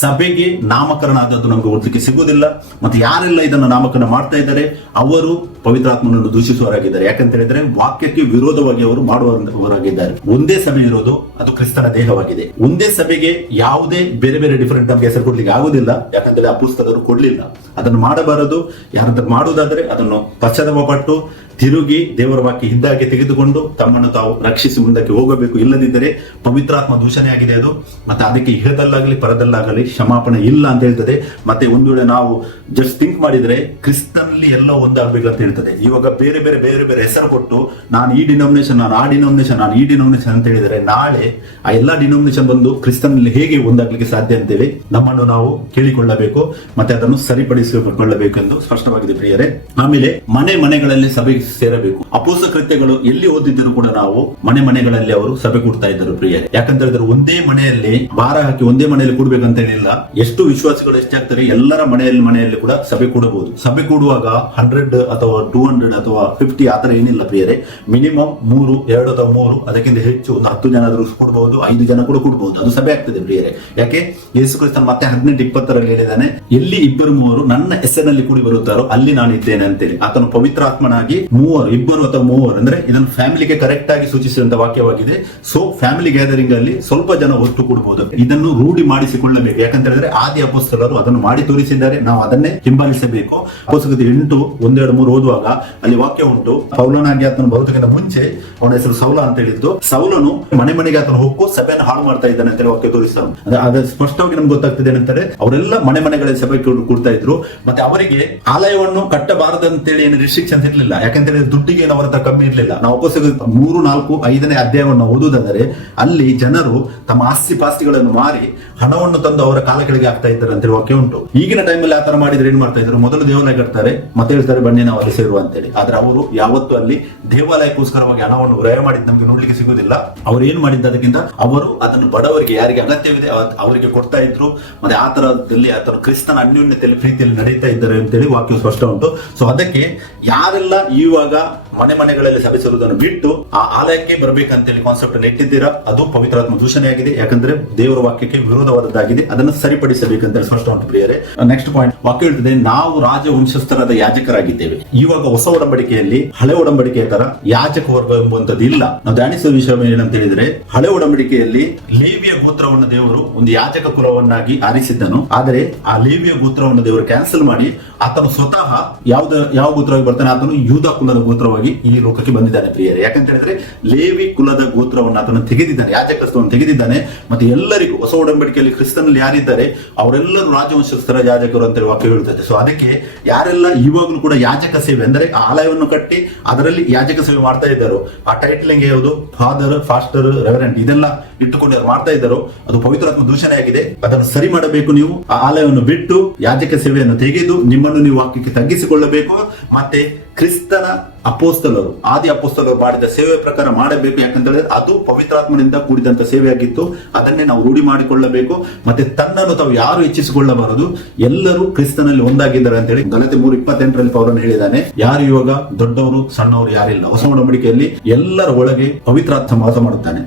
[SPEAKER 1] ಸಭೆಗೆ ನಾಮಕರಣ ಆದದ್ದು ನಮಗೆ ಓದಲಿಕ್ಕೆ ಸಿಗುವುದಿಲ್ಲ. ಮತ್ತೆ ಯಾರೆಲ್ಲ ಇದನ್ನು ನಾಮಕರಣ ಮಾಡ್ತಾ ಇದ್ದಾರೆ ಅವರು ಪವಿತ್ರಾತ್ಮನನ್ನು ದೂಷಿಸುವವರಾಗಿದ್ದಾರೆ. ಯಾಕಂತ ಹೇಳಿದ್ರೆ ವಾಕ್ಯಕ್ಕೆ ವಿರೋಧವಾಗಿ ಅವರು ಮಾಡುವವರಾಗಿದ್ದಾರೆ. ಒಂದೇ ಸಭೆ ಇರೋದು, ಅದು ಕ್ರಿಸ್ತನ ದೇಹವಾಗಿದೆ. ಒಂದೇ ಸಭೆಗೆ ಯಾವುದೇ ಬೇರೆ ಬೇರೆ ಡಿಫರೆಂಟ್ ನಮಗೆ ಹೆಸರು ಕೊಡ್ಲಿಕ್ಕೆ ಆಗುದಿಲ್ಲ. ಆ ಅಪುಸ್ತಕರು ಕೊಡ್ಲಿಲ್ಲ. ಅದನ್ನು ಮಾಡಬಾರದು. ಯಾರಂತ ಮಾಡುವುದಾದ್ರೆ ಅದನ್ನು ಪಶ್ಚಾತ್ತಾಪ ಪಟ್ಟು ತಿರುಗಿ ದೇವರ ವಾಕ್ಯ ಇದ್ದಾಗೆ ತೆಗೆದುಕೊಂಡು ತಮ್ಮನ್ನು ತಾವು ರಕ್ಷಿಸಿ ಮುಂದಕ್ಕೆ ಹೋಗಬೇಕು. ಇಲ್ಲದಿದ್ದರೆ ಪವಿತ್ರಾತ್ಮ ದೂಷಣೆಯಾಗಿದೆ ಅದು. ಮತ್ತೆ ಅದಕ್ಕೆ ಇಹದಲ್ಲಾಗಲಿ ಪರದಲ್ಲಾಗಲಿ ಕ್ಷಮಾಪಣೆ ಇಲ್ಲ ಅಂತ ಹೇಳ್ತದೆ. ಮತ್ತೆ ಒಂದು ವೇಳೆ ನಾವು ಜಸ್ಟ್ ಥಿಂಕ್ ಮಾಡಿದ್ರೆ ಕ್ರಿಸ್ತನಲ್ಲಿ ಎಲ್ಲ ಒಂದಾಗಬೇಕು ಅಂತ ಹೇಳ್ತದೆ. ಇವಾಗ ಬೇರೆ ಬೇರೆ ಬೇರೆ ಬೇರೆ ಹೆಸರು ಕೊಟ್ಟು ನಾನು ಈ ಡಿನಾಮಿನೇಷನ್ ನಾನು ಆ ಡಿನಾಮಿನೇಷನ್ ನಾನು ಈ ಡಿನಾಮಿನೇಷನ್ ಅಂತ ಹೇಳಿದ್ರೆ ನಾಳೆ ಆ ಎಲ್ಲ ಡಿನಾಮಿನೇಷನ್ ಬಂದು ಕ್ರಿಸ್ತನಲ್ಲಿ ಹೇಗೆ ಒಂದಾಗ್ಲಿಕ್ಕೆ ಸಾಧ್ಯ ಅಂತೇಳಿ ನಮ್ಮನ್ನು ನಾವು ಕೇಳಿಕೊಳ್ಳಬೇಕು. ಮತ್ತೆ ಅದನ್ನು ಸರಿಪಡಿಸಿಕೊಳ್ಳಬೇಕು ಎಂದು ಸ್ಪಷ್ಟವಾಗಿದೆ ಪ್ರಿಯರೇ. ಆಮೇಲೆ ಮನೆ ಮನೆಗಳಲ್ಲಿ ಸಭೆ ಸೇರಬೇಕು. ಅಪೋಸ ಕೃತ್ಯಗಳು ಎಲ್ಲಿ ಓದಿದ್ದರೂ ಕೂಡ ನಾವು ಮನೆ ಮನೆಗಳಲ್ಲಿ ಅವರು ಸಭೆ ಕೊಡ್ತಾ ಇದ್ದರು ಪ್ರಿಯರೇ ಯಾಕಂತ ಹೇಳಿದ್ರೆ ಒಂದೇ ಮನೆಯಲ್ಲಿ, ಭಾರ ಹಾಕಿ ಒಂದೇ ಮನೆಯಲ್ಲಿ ಕೂಡ್ಬೇಕಂತ ಏನಿಲ್ಲ. ಎಷ್ಟು ವಿಶ್ವಾಸಿಗಳು ಎಷ್ಟಾಗ್ತಾರೆ ಎಲ್ಲರ ಮನೆಯಲ್ಲಿ ಮನೆಯಲ್ಲಿ ಕೂಡ ಸಭೆ ಕೂಡಬಹುದು. ಸಭೆ ಕೂಡುವಾಗ ಹಂಡ್ರೆಡ್ ಅಥವಾ ಟೂ ಹಂಡ್ರೆಡ್ ಅಥವಾ ಫಿಫ್ಟಿ ಆತರ ಏನಿಲ್ಲ ಪ್ರಿಯರೇ. ಮಿನಿಮಮ್ ಮೂರು, ಎರಡು ಅಥವಾ ಮೂರು, ಅದಕ್ಕಿಂತ ಹೆಚ್ಚು ಒಂದು ಹತ್ತು ಜನ ಆದರೂ ಕೂಡಬಹುದು, ಐದು ಜನ ಕೂಡ ಕೂಡಬಹುದು. ಅದು ಸಭೆ ಆಗ್ತದೆ ಪ್ರಿಯರೇ. ಯಾಕೆ? ಯೇಸು ಕ್ರಿಸ್ತನ್ ಮತ್ತೆ ಹದಿನೆಂಟು, ಇಪ್ಪತ್ತರಲ್ಲಿ ಹೇಳಿದಾನೆ ಎಲ್ಲಿ ಇಬ್ಬರು ಮೂವರು ನನ್ನ ಹೆಸರಿನಲ್ಲಿ ಕೂಡಿ ಬರುತ್ತಾರೋ ಅಲ್ಲಿ ನಾನು ಇದ್ದೇನೆ ಅಂತೇಳಿ. ಆತನು ಪವಿತ್ರಾತ್ಮನಾಗಿ ಮೂವರು, ಇಬ್ಬರು ಅಥವಾ ಮೂವರು, ಅಂದ್ರೆ ಇದನ್ನು ಫ್ಯಾಮಿಲಿಗೆ ಕರೆಕ್ಟ್ ಆಗಿ ಸೂಚಿಸಿದಂತ ವಾಕ್ಯವಾಗಿದೆ. ಸೊ ಫ್ಯಾಮಿಲಿ ಗ್ಯಾದರಿಂಗ್ ಅಲ್ಲಿ ಸ್ವಲ್ಪ ಜನ ಒಟ್ಟು ಕೂಡಬಹುದು ಇದನ್ನು ರೂಢಿ ಮಾಡಿಸಿಕೊಳ್ಳಬೇಕು. ಯಾಕಂತ ಹೇಳಿದ್ರೆ ಆದಿ ಅಪೋಸ್ತಲರು ಅದನ್ನು ಮಾಡಿ ತೋರಿಸಿದ್ದಾರೆ. ನಾವು ಅದನ್ನೇ ಹಿಂಬಾಲಿಸಬೇಕು. ಅಪೋಸ್ತಕದ ಎಂಟು ಒಂದೆರಡು ಮೂರು ಓದುವಾಗ ಅಲ್ಲಿ ವಾಕ್ಯ ಉಂಟು. ಪೌಲನಾಗಿ ಆತನು ಬರುವುದಕ್ಕಿಂತ ಮುಂಚೆ ಅವನ ಹೆಸರು ಸೌಲ ಅಂತ ಹೇಳಿದ್ದು. ಸೌಲನು ಮನೆ ಮನೆಗೆ ಆತನು ಹೋಗು ಸಭೆಯನ್ನು ಹಾಳು ಮಾಡ್ತಾ ಇದ್ದಾನೆ ಅಂತ ವಾಕ್ಯ ತೋರಿಸ್ತಾನೆ. ಅದ- ಅದು ಸ್ಪಷ್ಟವಾಗಿ ನಮ್ಗೆ ಗೊತ್ತಾಗ್ತಿದೆ ಏನಂತಾರೆ ಅವರೆಲ್ಲ ಮನೆ ಮನೆಗಳಲ್ಲಿ ಸಭೆ ಕೊಡ್ತಾ ಇದ್ರು. ಮತ್ತೆ ಅವರಿಗೆ ಆಲಯವನ್ನು ಕಟ್ಟಬಾರದಂತೇಳಿ ಏನು ರಿಸ್ಟ್ರಿಕ್ಷನ್ಸ್ ಇರಲಿಲ್ಲ. ಯಾಕಂತ ಹೇಳಿದ್ರೆ ದುಡ್ಡಿಗೆ ಅವರ ಕಮ್ಮಿ ಇರಲಿಲ್ಲ. ನಾವು ಅಪೋಸ್ತಕ ಮೂರು, ನಾಲ್ಕು, ಐದನೇ ಅಧ್ಯಾಯವನ್ನು ಓದುವುದಾದರೆ ಅಲ್ಲಿ ಜನರು ತಮ್ಮ ಆಸ್ತಿ ಪಾಸ್ತಿಗಳನ್ನು ಮಾರಿ ಹಣವನ್ನು ತಂದು ಅವರ ಕಾಲ ಕೆಳಗೆ ಆಗ್ತಾ ಇದ್ದಾರೆ ಅಂತ ಹೇಳಿ ವಾಕ್ಯ ಉಂಟು. ಈಗಿನ ಟೈಮಲ್ಲಿ ಆತರ ಮಾಡಿದ್ರೆ ಏನ್ ಮಾಡ್ತಾ ಇದ್ರು? ಮೊದಲು ದೇವಾಲಯ ಕಟ್ತಾರೆ, ಮತ್ತೆ ಹೇಳ್ತಾರೆ, ಬನ್ನಿ, ನಾವು ಅಲ್ಲಿ ಅಂತ ಅಂತೇಳಿ ಆದ್ರೆ ಅವರು ಯಾವತ್ತು ಅಲ್ಲಿ ದೇವಾಲಯಕ್ಕೋಸ್ಕರವಾಗಿ ಹಣವನ್ನು ವ್ಯಯ ಮಾಡಿದ್ ನಮ್ಗೆ ನೋಡ್ಲಿಕ್ಕೆ ಸಿಗುದಿಲ್ಲ ಅವ್ರು ಏನ್ ಮಾಡಿದ್ದ ಅದಕ್ಕಿಂತ? ಅವರು ಅದನ್ನು ಬಡವರಿಗೆ ಯಾರಿಗೆ ಅಗತ್ಯವಿದೆ ಅವರಿಗೆ ಕೊಡ್ತಾ ಇದ್ರು. ಮತ್ತೆ ಆ ತರದಲ್ಲಿ ಆತನು ಕ್ರಿಸ್ತನ ಅನ್ಯೋನ್ಯತೆಯಲ್ಲಿ ಪ್ರೀತಿಯಲ್ಲಿ ನಡೀತಾ ಇದ್ದಾರೆ ಅಂತೇಳಿ ವಾಕ್ಯ ಸ್ಪಷ್ಟ ಉಂಟು. ಸೊ ಅದಕ್ಕೆ ಯಾರೆಲ್ಲ ಈ ಇವಾಗ ಮನೆ ಮನೆಗಳಲ್ಲಿ ಸಭೆಸುವುದನ್ನು ಬಿಟ್ಟು ಆ ಆಲಯಕ್ಕೆ ಬರಬೇಕಂತೇಳಿ ಕಾನ್ಸೆಪ್ಟ್ ನೆಟ್ಟಿದ್ದೀರಾ ಅದು ಪವಿತ್ರಾತ್ಮ ದೂಷಣೆಯಾಗಿದೆ. ಯಾಕಂದ್ರೆ ದೇವರ ವಾಕ್ಯಕ್ಕೆ ವಿರೋಧವಾದದ್ದಾಗಿದೆ. ಅದನ್ನು ಸರಿಪಡಿಸಬೇಕಂತ ಸ್ಪಷ್ಟ ಉಂಟು ಪ್ರಿಯರೇ. ನೆಕ್ಸ್ಟ್ ಪಾಯಿಂಟ್ ವಾಕ್ಯ ಹೇಳ್ತದೆ, ನಾವು ರಾಜವಂಶಸ್ಥರಾದ ಯಾಜಕರಾಗಿದ್ದೇವೆ. ಇವಾಗ ಹೊಸ ಒಡಂಬಡಿಕೆಯಲ್ಲಿ ಹಳೆ ಒಡಂಬಡಿಕೆಯ ತರ ಯಾಜಕ ವರ್ಗ ಎಂಬುವಂತದ್ದು ಇಲ್ಲ. ನಾವು ಧ್ಯಾನಿಸುವ ವಿಷಯ ಏನಂತ ಹೇಳಿದ್ರೆ, ಹಳೆ ಒಡಂಬಡಿಕೆಯಲ್ಲಿ ಲೇವಿಯ ಗೋತ್ರವನ್ನು ದೇವರು ಒಂದು ಯಾಜಕ ಕುಲವನ್ನಾಗಿ ಆರಿಸಿದ್ದನು. ಆದರೆ ಆ ಲೇವಿಯ ಗೋತ್ರವನ್ನು ದೇವರು ಕ್ಯಾನ್ಸಲ್ ಮಾಡಿ ಆತನು ಸ್ವತಃ ಯಾವ್ದು, ಯಾವ ಗೋತ್ರವಾಗಿ ಬರ್ತಾನೆ? ಆತನು ಯೂದ ಕುಲದ ಗೋತ್ರವಾಗಿ ಈ ಲೋಕಕ್ಕೆ ಬಂದಿದ್ದಾನೆ ಪ್ರಿಯರೇ. ಯಾಕಂತ ಹೇಳಿದ್ರೆ ಲೇವಿ ಕುಲದ ಗೋತ್ರವನ್ನು ಆತನ ತೆಗೆದಿದ್ದಾನೆ. ಯಾಜಕತ್ವವನ್ನು ತೆಗೆದಿದ್ದಾನೆ. ಮತ್ತೆ ಎಲ್ಲರಿಗೂ ಹೊಸ ಒಡಂಬಡಿಕೆಯಲ್ಲಿ ಕ್ರಿಸ್ತನಲ್ಲಿ ಯಾರಿದ್ದಾರೆ? ಅವರೆಲ್ಲರೂ ರಾಜವಂಶಸ್ಥರ, ಯಾಜಕರು ಅಂತ ವಾಕ್ಯ ಹೇಳುತ್ತದೆ ಸೊ ಅದಕ್ಕೆ ಯಾರೆಲ್ಲ ಇವಾಗಲೂ ಕೂಡ ಯಾಜಕ ಸೇವೆ ಅಂದರೆ ಆ ಆಲಯವನ್ನು ಕಟ್ಟಿ ಅದರಲ್ಲಿ ಯಾಜಕ ಸೇವೆ ಮಾಡ್ತಾ ಇದ್ದಾರೋ, ಆ ಟೈಟ್ಲಿಂಗ್ ಯಾವುದು? ಫಾದರ್ ಫಾಸ್ಟರ್ ರೆವರೆಂಟ್ ಇದೆಲ್ಲ ಇಟ್ಟುಕೊಂಡು ಮಾಡ್ತಾ ಇದ್ದಾರೋ, ಅದು ಪವಿತ್ರಾತ್ಮ ದೂಷಣೆಯಾಗಿದೆ ಅದನ್ನು ಸರಿ ಮಾಡಬೇಕು ನೀವು. ಆ ಆಲಯವನ್ನು ಬಿಟ್ಟು ಯಾಜಕ ಸೇವೆಯನ್ನು ತೆಗೆದು ನಿಮ್ಮನ್ನು ನೀವು ವಾಕ್ಯಕ್ಕೆ ತಗ್ಗಿಸಿಕೊಳ್ಳಬೇಕು. ಮತ್ತೆ ಕ್ರಿಸ್ತನ ಅಪೋಸ್ತಲರು, ಆದಿ ಅಪೋಸ್ತಲರು ಮಾಡಿದ ಸೇವೆ ಪ್ರಕಾರ ಮಾಡಬೇಕು. ಯಾಕಂತ ಅದು ಪವಿತ್ರಾತ್ಮನಿಂದ ಕೂಡಿದಂತ ಸೇವೆಯಾಗಿತ್ತು. ಅದನ್ನೇ ನಾವು ರೂಢಿ ಮಾಡಿಕೊಳ್ಳಬೇಕು. ಮತ್ತೆ ತನ್ನನ್ನು ತಾವು ಯಾರು ಹೆಚ್ಚಿಸಿಕೊಳ್ಳಬಾರದು? ಎಲ್ಲರೂ ಕ್ರಿಸ್ತನಲ್ಲಿ ಒಂದಾಗಿದ್ದಾರೆ ಅಂತ ಹೇಳಿ ಗಲತೆ ಮೂರು ಇಪ್ಪತ್ತೆಂಟರಲ್ಲಿ ಅವರನ್ನು ಹೇಳಿದ್ದಾನೆ, ಯಾರು ಇವಾಗ ದೊಡ್ಡವರು, ಸಣ್ಣವರು ಯಾರಿಲ್ಲ ಹೊಸ ಉಡಂಬಡಿಕೆಯಲ್ಲಿ ಎಲ್ಲರ ಒಳಗೆ ಪವಿತ್ರಾತ್ಮ ವಾಸ ಮಾಡುತ್ತಾನೆ.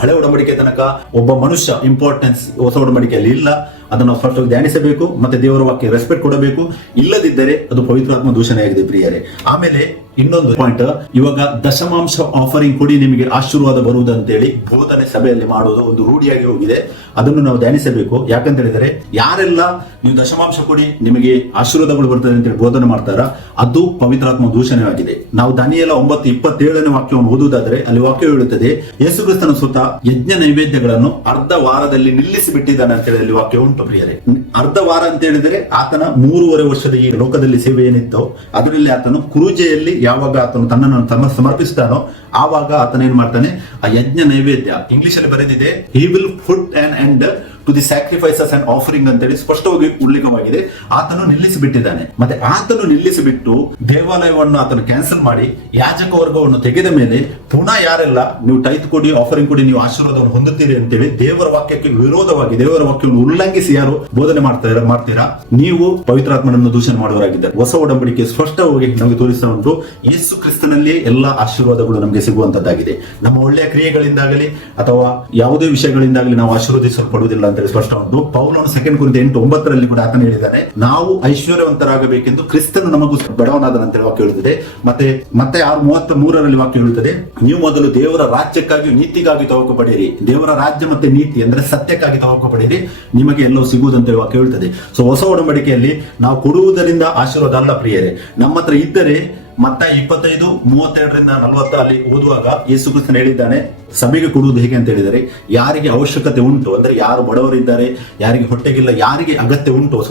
[SPEAKER 1] ಹಳೆ ಉಡಂಬಡಿಕೆ ತನಕ ಒಬ್ಬ ಮನುಷ್ಯ ಇಂಪಾರ್ಟೆನ್ಸ್ ಹೊಸ ಒಡಂಬಡಿಕೆಯಲ್ಲಿ ಇಲ್ಲ. ಅದನ್ನು ಸ್ಪಷ್ಟವಾಗಿ ಧ್ಯಾನಿಸಬೇಕು ಮತ್ತೆ ದೇವರ ವಾಕ್ಯ ರೆಸ್ಪೆಕ್ಟ್ ಕೊಡಬೇಕು. ಇಲ್ಲದಿದ್ದರೆ ಅದು ಪವಿತ್ರಾತ್ಮ ದೂಷಣೆಯಾಗಿದೆ ಪ್ರಿಯರೇ. ಆಮೇಲೆ ಇನ್ನೊಂದು ಪಾಯಿಂಟ್ ಇವಾಗ ದಶಮಾಂಶ ಆಫರಿಂಗ್ ಕೊಡಿ, ನಿಮಗೆ ಆಶೀರ್ವಾದ ಬರುವುದು ಅಂತೇಳಿ ಬೋಧನೆ ಸಭೆಯಲ್ಲಿ ಮಾಡುವುದು ಒಂದು ರೂಢಿಯಾಗಿ ಹೋಗಿದೆ. ಅದನ್ನು ನಾವು ಧ್ಯಾನಿಸಬೇಕು. ಯಾಕಂತ ಹೇಳಿದರೆ, ಯಾರೆಲ್ಲ ನೀವು ದಶಮಾಂಶ ಕೊಡಿ, ನಿಮಗೆ ಆಶೀರ್ವಾದಗಳು ಬರ್ತದೆ ಅಂತೇಳಿ ಬೋಧನೆ ಮಾಡ್ತಾರ, ಅದು ಪವಿತ್ರಾತ್ಮ ದೂಷಣೆಯಾಗಿದೆ. ನಾವು ದನಿಯೆಲ್ಲ ಒಂಬತ್ತು ಇಪ್ಪತ್ತೇಳನೇ ವಾಕ್ಯವನ್ನು ಓದುವುದಾದ್ರೆ, ಅಲ್ಲಿ ವಾಕ್ಯ ಹೇಳುತ್ತದೆ, ಯೇಸುಕ್ರಿಸ್ತನ ಸುತ್ತ ಯಜ್ಞ ನೈವೇದ್ಯಗಳನ್ನು ಅರ್ಧ ವಾರದಲ್ಲಿ ನಿಲ್ಲಿಸಿ ಬಿಟ್ಟಿದ್ದಾನೆ ಅಂತೇಳಿ ಅಲ್ಲಿ ವಾಕ್ಯ ಉಂಟು ಪ್ರಿಯರೇ. ಅರ್ಧ ವಾರ ಅಂತ ಹೇಳಿದರೆ, ಆತನ ಮೂರುವರೆ ವರ್ಷದ ಈ ಲೋಕದಲ್ಲಿ ಸೇವೆ ಏನಿತ್ತು, ಅದರಲ್ಲಿ ಆತನು ಕುರುಜೆಯಲ್ಲಿ ಯಾವಾಗ ಆತನು ತನ್ನನ್ನು ತಮ್ಮ ಸಮರ್ಪಿಸ್ತಾನೋ ಆವಾಗ ಆತನ ಏನ್ ಮಾಡ್ತಾನೆ? ಆ ಯಜ್ಞ ನೈವೇದ್ಯ. ಇಂಗ್ಲಿಷ್ ಅಲ್ಲಿ ಬರೆದಿದೆ he will food and and to the sacrifices and offering ಅಂತೇಳಿ ಸ್ಪಷ್ಟವಾಗಿ ಉಲ್ಲೇಖವಾಗಿದೆ. ಆತನು ನಿಲ್ಲಿಸಿಬಿಟ್ಟಿದ್ದಾನೆ. ಮತ್ತೆ ಆತನು ನಿಲ್ಲಿಸಿಬಿಟ್ಟು ದೇವಾಲಯವನ್ನು ಆತನು ಕ್ಯಾನ್ಸಲ್ ಮಾಡಿ ಯಾಜಕ ವರ್ಗವನ್ನು ತೆಗೆದ ಮೇಲೆ ಪುನಃ ಯಾರೆಲ್ಲ ನೀವು ಟೈತ್ ಕೊಡಿ ಆಫರಿಂಗ್ ಕೊಡಿ ನೀವು ಆಶೀರ್ವಾದವನ್ನು ಹೊಂದುತ್ತೀರಿ ಅಂತೇಳಿ ದೇವರ ವಾಕ್ಯಕ್ಕೆ ವಿರೋಧವಾಗಿ ದೇವರ ವಾಕ್ಯವನ್ನು ಉಲ್ಲಂಘಿಸಿ ಯಾರು ಬೋಧನೆ ಮಾಡ್ತಾ ಮಾಡ್ತೀರಾ? ನೀವು ಪವಿತ್ರಾತ್ಮನನ್ನು ದೂಷಣೆ ಮಾಡುವರಾಗಿದ್ದಾರೆ ಹೊಸ ಒಡಂಬಡಿಕೆ ಸ್ಪಷ್ಟವಾಗಿ ನಮಗೆ ತೋರಿಸ್ತಾ ಉಂಟು. ಯೇಸು ಕ್ರಿಸ್ತನಲ್ಲಿ ಎಲ್ಲ ಆಶೀರ್ವಾದಗಳು ನಮಗೆ ಸಿಗುವಂತದ್ದಾಗಿದೆ. ನಮ್ಮ ಒಳ್ಳೆಯ ಕ್ರಿಯೆಗಳಿಂದಾಗಲಿ ಅಥವಾ ಯಾವುದೇ ವಿಷಯಗಳಿಂದಾಗಲಿ ನಾವು ಆಶೀರ್ವದಿಸಲ್ಪಡುವುದಿಲ್ಲ ಅಂತೇಳಿ ಸ್ಪಷ್ಟ ಉಂಟು. ಪೌಲನು ಸೆಕೆಂಡ್ ಕುರಿತು ಎಂಟು ಒಂಬತ್ತರಲ್ಲಿ ಕೂಡ ಆತನ ಹೇಳಿದ್ದಾನೆ, ನಾವು ಐಶ್ವರ್ಯವಂತರಾಗಬೇಕೆಂದು ಕ್ರಿಸ್ತನು ನಮಗೂ ಅಂತ ವಾಕ್ಯ ಹೇಳುತ್ತದೆ. ಮತ್ತೆ ಮತ್ತೆ ಆರು ಮೂವತ್ತ ಮೂರರಲ್ಲಿ ವಾಕ್ಯ ಹೇಳುತ್ತದೆ, ನೀವು ಮೊದಲು ದೇವರ ರಾಜ್ಯಕ್ಕಾಗಿ ನೀತಿಗಾಗಿ ತವಕ ಪಡೆಯಿರಿ ದೇವರ ರಾಜ್ಯ ಮತ್ತೆ ನೀತಿ ಅಂದ್ರೆ ಸತ್ಯಕ್ಕಾಗಿ ತವಕ ಪಡೆಯಿರಿ ನಿಮಗೆ ಎಲ್ಲವೂ ಸಿಗುವುದಂತ ವಾಕ್ಯ ಹೇಳುತ್ತದೆ. ಸೊ ಹೊಸ ಒಡಂಬಡಿಕೆಯಲ್ಲಿ ನಾವು ಕೊಡುವುದರಿಂದ ಆಶೀರ್ವಾದ ಅಲ್ಲ ಪ್ರಿಯರೇ. ನಮ್ಮ ಇದ್ದರೆ ಮತ್ತ ಇಪ್ಪತ್ತೈದು, ಮೂವತ್ತೆರಡರಿಂದ ನಲವತ್ತ ಅಲ್ಲಿ ಓದುವಾಗ ಯೇಸು ಕ್ರಿಸ್ತನ್ ಹೇಳಿದ್ದಾನೆ, ಸಭೆಗೆ ಕೊಡುವುದು ಹೇಗೆ ಅಂತ ಹೇಳಿದರೆ, ಯಾರಿಗೆ ಅವಶ್ಯಕತೆ ಉಂಟು, ಅಂದ್ರೆ ಯಾರು ಬಡವರಿದ್ದಾರೆ, ಯಾರಿಗೆ ಹೊಟ್ಟೆಗಿಲ್ಲ, ಯಾರಿಗೆ ಅಗತ್ಯ ಉಂಟು ಹೊಸ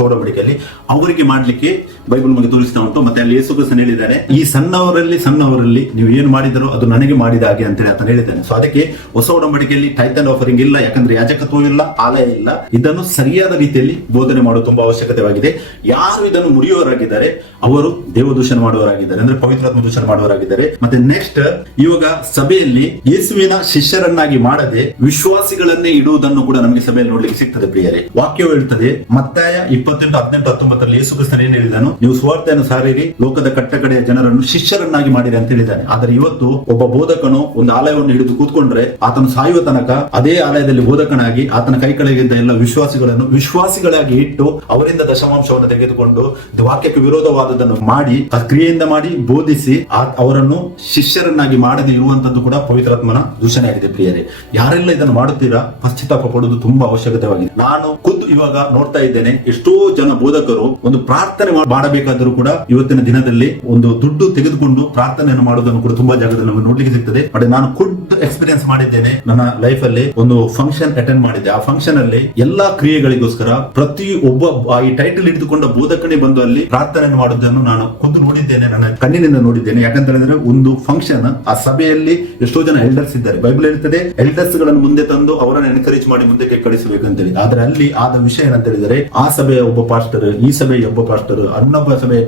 [SPEAKER 1] ಅವರಿಗೆ ಮಾಡ್ಲಿಕ್ಕೆ ಬೈಬಲ್ ನಮಗೆ ತೋರಿಸ್ತಾ ಉಂಟು. ಮತ್ತೆ ಅಲ್ಲಿ ಯೇಸು ಕ್ರಿಸ್ತನ್ ಹೇಳಿದ್ದಾನೆ, ಈ ಸಣ್ಣವರಲ್ಲಿ ಸಣ್ಣವರಲ್ಲಿ ನೀವು ಏನು ಮಾಡಿದರೋ ಅದು ನನಗೆ ಮಾಡಿದ ಹಾಗೆ ಅಂತೇಳಿ ಆತನು ಹೇಳಿದ್ದಾನೆ. ಸೊ ಅದಕ್ಕೆ ಹೊಸ ಒಡಂಬಡಿಕೆಯಲ್ಲಿ ಟೈಟಲ್ ಆಫರಿಂಗ್ ಇಲ್ಲ, ಯಾಕಂದ್ರೆ ಯಾಜಕತ್ವ ಇಲ್ಲ, ಆಲಯ ಇಲ್ಲ. ಇದನ್ನು ಸರಿಯಾದ ರೀತಿಯಲ್ಲಿ ಬೋಧನೆ ಮಾಡುವ ತುಂಬಾ ಅವಶ್ಯಕತೆವಾಗಿದೆ ಯಾರು ಇದನ್ನು ಮುರಿಯುವವರಾಗಿದ್ದಾರೆ, ಅವರು ದೇವದೂಷಣ ಮಾಡುವವರಾಗಿದ್ದಾರೆ. ಅಂದ್ರೆ ಪವಿತ್ರಾತ್ಮ ದೂಷಣ ಮಾಡುವವರಾಗಿದ್ದಾರೆ. ಮತ್ತೆ ನೆಕ್ಸ್ಟ್ ಇವಾಗ ಸಭೆಯಲ್ಲಿ ಯೇಸುವಿನ ಶಿಷ್ಯರನ್ನಾಗಿ ಮಾಡದೆ ವಿಶ್ವಾಸಿಗಳನ್ನೇ ಇಡುವುದನ್ನು ಕೂಡ ನಮಗೆ ಸಭೆಯಲ್ಲಿ ನೋಡ್ಲಿಕ್ಕೆ ಸಿಗ್ತದೆ ಪ್ರಿಯರೇ. ವಾಕ್ಯವು ಹೇಳ್ತದೆ, ಮತ್ತಾಯ ಇಪ್ಪತ್ತೆಂಟು, ಹದಿನೆಂಟು, ಹತ್ತೊಂಬತ್ತರಲ್ಲಿ ಯೇಸು ಕ್ರಿಸ್ತನ್ ಏನ್ ಹೇಳಿದನು ನೀವು ಸ್ವಾರ್ಥೆಯನ್ನು ಸಾರಿರಿ, ಲೋಕದ ಕಟ್ಟಕಡೆಯ ಜನರನ್ನು ಶಿಷ್ಯರನ್ನಾಗಿ ಮಾಡಿರಿ ಅಂತ ಹೇಳಿದ್ದಾನೆ. ಆದರೆ ಇವತ್ತು ಒಬ್ಬ ಬೋಧಕನು ಒಂದು ಆಲಯವನ್ನು ಹಿಡಿದು ಕೂತ್ಕೊಂಡ್ರೆ ಆತನು ಸಾಯುವ ತನಕ ಅದೇ ಆಲಯದಲ್ಲಿ ಬೋಧಕನಾಗಿ ಆತನ ಕೈ ಕೆಳಗಿದ್ದ ಎಲ್ಲ ವಿಶ್ವಾಸಿಗಳನ್ನು ವಿಶ್ವಾಸಿಗಳಾಗಿ ಇಟ್ಟು ಅವರಿಂದ ದಶಮಾಂಶವನ್ನು ತೆಗೆದುಕೊಂಡು ವಾಕ್ಯಕ್ಕೆ ವಿರೋಧವಾದದನ್ನು ಮಾಡಿ ಕ್ರಿಯೆಯಿಂದ ಮಾಡಿ ಬೋಧಿಸಿ ಅವರನ್ನು ಶಿಷ್ಯರನ್ನಾಗಿ ಮಾಡದೆ ಇರುವಂತದ್ದು ಕೂಡ ಪವಿತ್ರಾತ್ಮನ ದೂಷಣೆ ಪ್ರಿಯರೇ. ಯಾರೆಲ್ಲ ಇದನ್ನು ಮಾಡುತ್ತೀರಾ? ಪಶ್ಚಾತ್ತಾಪ ಪಡುವುದು ತುಂಬಾ ಅವಶ್ಯಕತೆವಾಗಿದೆ ನಾನು ಖುದ್ದು ಇವಾಗ ನೋಡ್ತಾ ಇದ್ದೇನೆ, ಎಷ್ಟೋ ಜನ ಬೋಧಕರು ಒಂದು ಪ್ರಾರ್ಥನೆ ಮಾಡಬೇಕಾದರೂ ಕೂಡ ಇವತ್ತಿನ ದಿನದಲ್ಲಿ ಒಂದು ದುಡ್ಡು ತೆಗೆದುಕೊಂಡು ಪ್ರಾರ್ಥನೆಯನ್ನು ಮಾಡುವುದನ್ನು ಕೂಡ ತುಂಬಾ ಜಾಗದಲ್ಲಿ ನಮಗೆ ನೋಡ್ಲಿಕ್ಕೆ ಸಿಗ್ತದೆ. ಬಟ್ ನಾನು ಖುದ್ದು ಎಕ್ಸ್ಪೀರಿಯನ್ಸ್ ಮಾಡಿದ್ದೇನೆ. ನನ್ನ ಲೈಫ್ ಅಲ್ಲಿ ಒಂದು ಫಂಕ್ಷನ್ ಅಟೆಂಡ್ ಮಾಡಿದ್ದೆ. ಆ ಫಂಕ್ಷನ್ ಅಲ್ಲಿ ಎಲ್ಲಾ ಕ್ರಿಯೆಗಳಿಗೋಸ್ಕರ ಪ್ರತಿ ಒಬ್ಬ ಈ ಟೈಟಲ್ ಹಿಡಿದುಕೊಂಡ ಬೋಧಕನೇ ಬಂದು ಅಲ್ಲಿ ಪ್ರಾರ್ಥನೆ ಮಾಡುವುದನ್ನು ನಾನು ಖುದ್ದು ನೋಡಿದ್ದೇನೆ. ನನ್ನ ಕಣ್ಣಿನಿಂದ ನೋಡಿದ್ದೇನೆ. ಯಾಕಂತ ಹೇಳಿದ್ರೆ ಒಂದು ಫಂಕ್ಷನ್ ಆ ಸಭೆಯಲ್ಲಿ ಎಷ್ಟೋ ಜನ ಎಲ್ಡರ್ಸ್ ಇದ್ದಾರೆ. ಬೈಬಲ್ ಹೇಳ್ತದೆ ಎಲ್ಡರ್ಸ್ಗಳನ್ನು ಮುಂದೆ ತಂದು ಅವರನ್ನು ಎನ್ಕರೇಜ್ ಮಾಡಿ ಮುಂದಕ್ಕೆ ಕಳಿಸಬೇಕು ಅಂತೇಳಿ ಆದ್ರೆ ಅಲ್ಲಿ ಆದ ವಿಷಯ ಏನಂತ ಹೇಳಿದರೆ, ಆ ಸಭೆಯ ಒಬ್ಬ ಪಾಸ್ಟರ್ ಈ ಸಭೆಯ ಒಬ್ಬ ಪಾಸ್ಟರ್ ಅನ್ನೊಬ್ಬ ಸಭೆಯ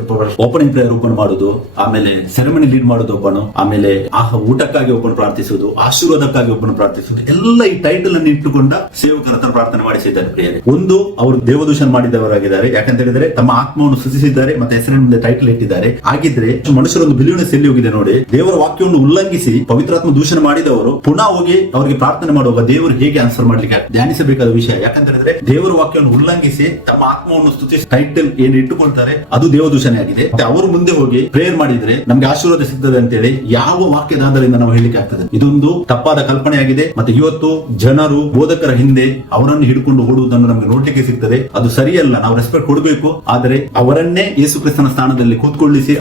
[SPEAKER 1] ಓಪನಿಂಗ್ ಪ್ರೇಯರ್ ಓಪನ್ ಮಾಡುದು, ಆಮೇಲೆ ಸೆರೆಮನಿ ಲೀಡ್ ಮಾಡುದು ಒಬ್ಬನು, ಆಮೇಲೆ ಆ ಊಟಕ್ಕಾಗಿ ಒಬ್ಬನು ಪ್ರಾರ್ಥಿಸುವುದು, ಆಶೀರ್ವಾದಕ್ಕಾಗಿ ಒಬ್ಬನು ಪ್ರಾರ್ಥಿಸುವುದು, ಎಲ್ಲ ಈ ಟೈಟಲ್ ಅನ್ನು ಇಟ್ಟುಕೊಂಡ ಸೇವಕರ ಹತ್ರ ಪ್ರಾರ್ಥನೆ ಮಾಡಿಸಿದ್ದಾರೆ ಪ್ರಿಯರೇ. ಒಂದು, ಅವರು ದೇವದೂಷಣ ಮಾಡಿದವರಾಗಿದ್ದಾರೆ. ಯಾಕಂತ ಹೇಳಿದ್ರೆ, ತಮ್ಮ ಆತ್ಮವನ್ನು ಸೃಷ್ಟಿಸಿದ್ದಾರೆ ಮತ್ತೆ ಹೆಸರಿನ ಮುಂದೆ ಟೈಟಲ್ ಇಟ್ಟಿದ್ದಾರೆ. ಆಗಿದ್ರೆ ಮನುಷ್ಯರೊಂದು ಬಿಲಿಯನ್ಸ್ ಎಲ್ಲಿ ಹೋಗಿದೆ ನೋಡಿ. ದೇವರ ವಾಕ್ಯವನ್ನು ಉಲ್ಲಂಘಿಸಿ ಪವಿತ್ರಾತ್ಮ ದೂಷಣೆ ಮಾಡಿದವರು ಪುನಃ ಹೋಗಿ ಅವರಿಗೆ ಪ್ರಾರ್ಥನೆ ಮಾಡುವಾಗ ದೇವರು ಹೇಗೆ ಆನ್ಸರ್ ಮಾಡ್ಲಿಕ್ಕೆ? ಧ್ಯಾನಿಸಬೇಕಾದ ವಿಷಯ. ಯಾಕಂತ ಹೇಳಿದ್ರೆ ದೇವರ ವಾಕ್ಯವನ್ನು ಉಲ್ಲಂಘಿಸಿ ತಮ್ಮ ಆತ್ಮವನ್ನು ಸ್ತುತಿ ಟೈಟಲ್ ಏನ್ ಇಟ್ಟುಕೊಳ್ತಾರೆ, ಅದು ದೇವದೂಷಣೆ ಆಗಿದೆ. ಮತ್ತೆ ಅವರು ಮುಂದೆ ಹೋಗಿ ಪ್ರೇಯರ್ ಮಾಡಿದ್ರೆ ನಮ್ಗೆ ಆಶೀರ್ವಾದ ಸಿಗ್ತದೆ ಅಂತೇಳಿ ಯಾವ ವಾಕ್ಯದ ಆಧಾರದಿಂದ ನಾವು ಹೇಳಲಿಕ್ಕೆ ಆಗ್ತದೆ. ಇದೊಂದು ತಪ್ಪಾದ ಕಲ್ಪನೆ ಆಗಿದೆ ಮತ್ತೆ ಇವತ್ತು ಜನರು, ಬೋಧಕರ ಹಿಂದೆ ಅವರನ್ನು ಹಿಡ್ಕೊಂಡು ಓಡುವುದನ್ನು ನಮಗೆ ನೋಡ್ಲಿಕ್ಕೆ ಸಿಗ್ತದೆ. ಅದು ಸರಿಯಲ್ಲ, ನಾವು ರೆಸ್ಪೆಕ್ಟ್ ಕೊಡಬೇಕು. ಆದರೆ ಅವರನ್ನೇ ಯೇಸು ಕ್ರಿಸ್ತನ ಸ್ಥಾನದಲ್ಲಿ ಕೂತ್ಕೊಳ್ಳಿಸಿ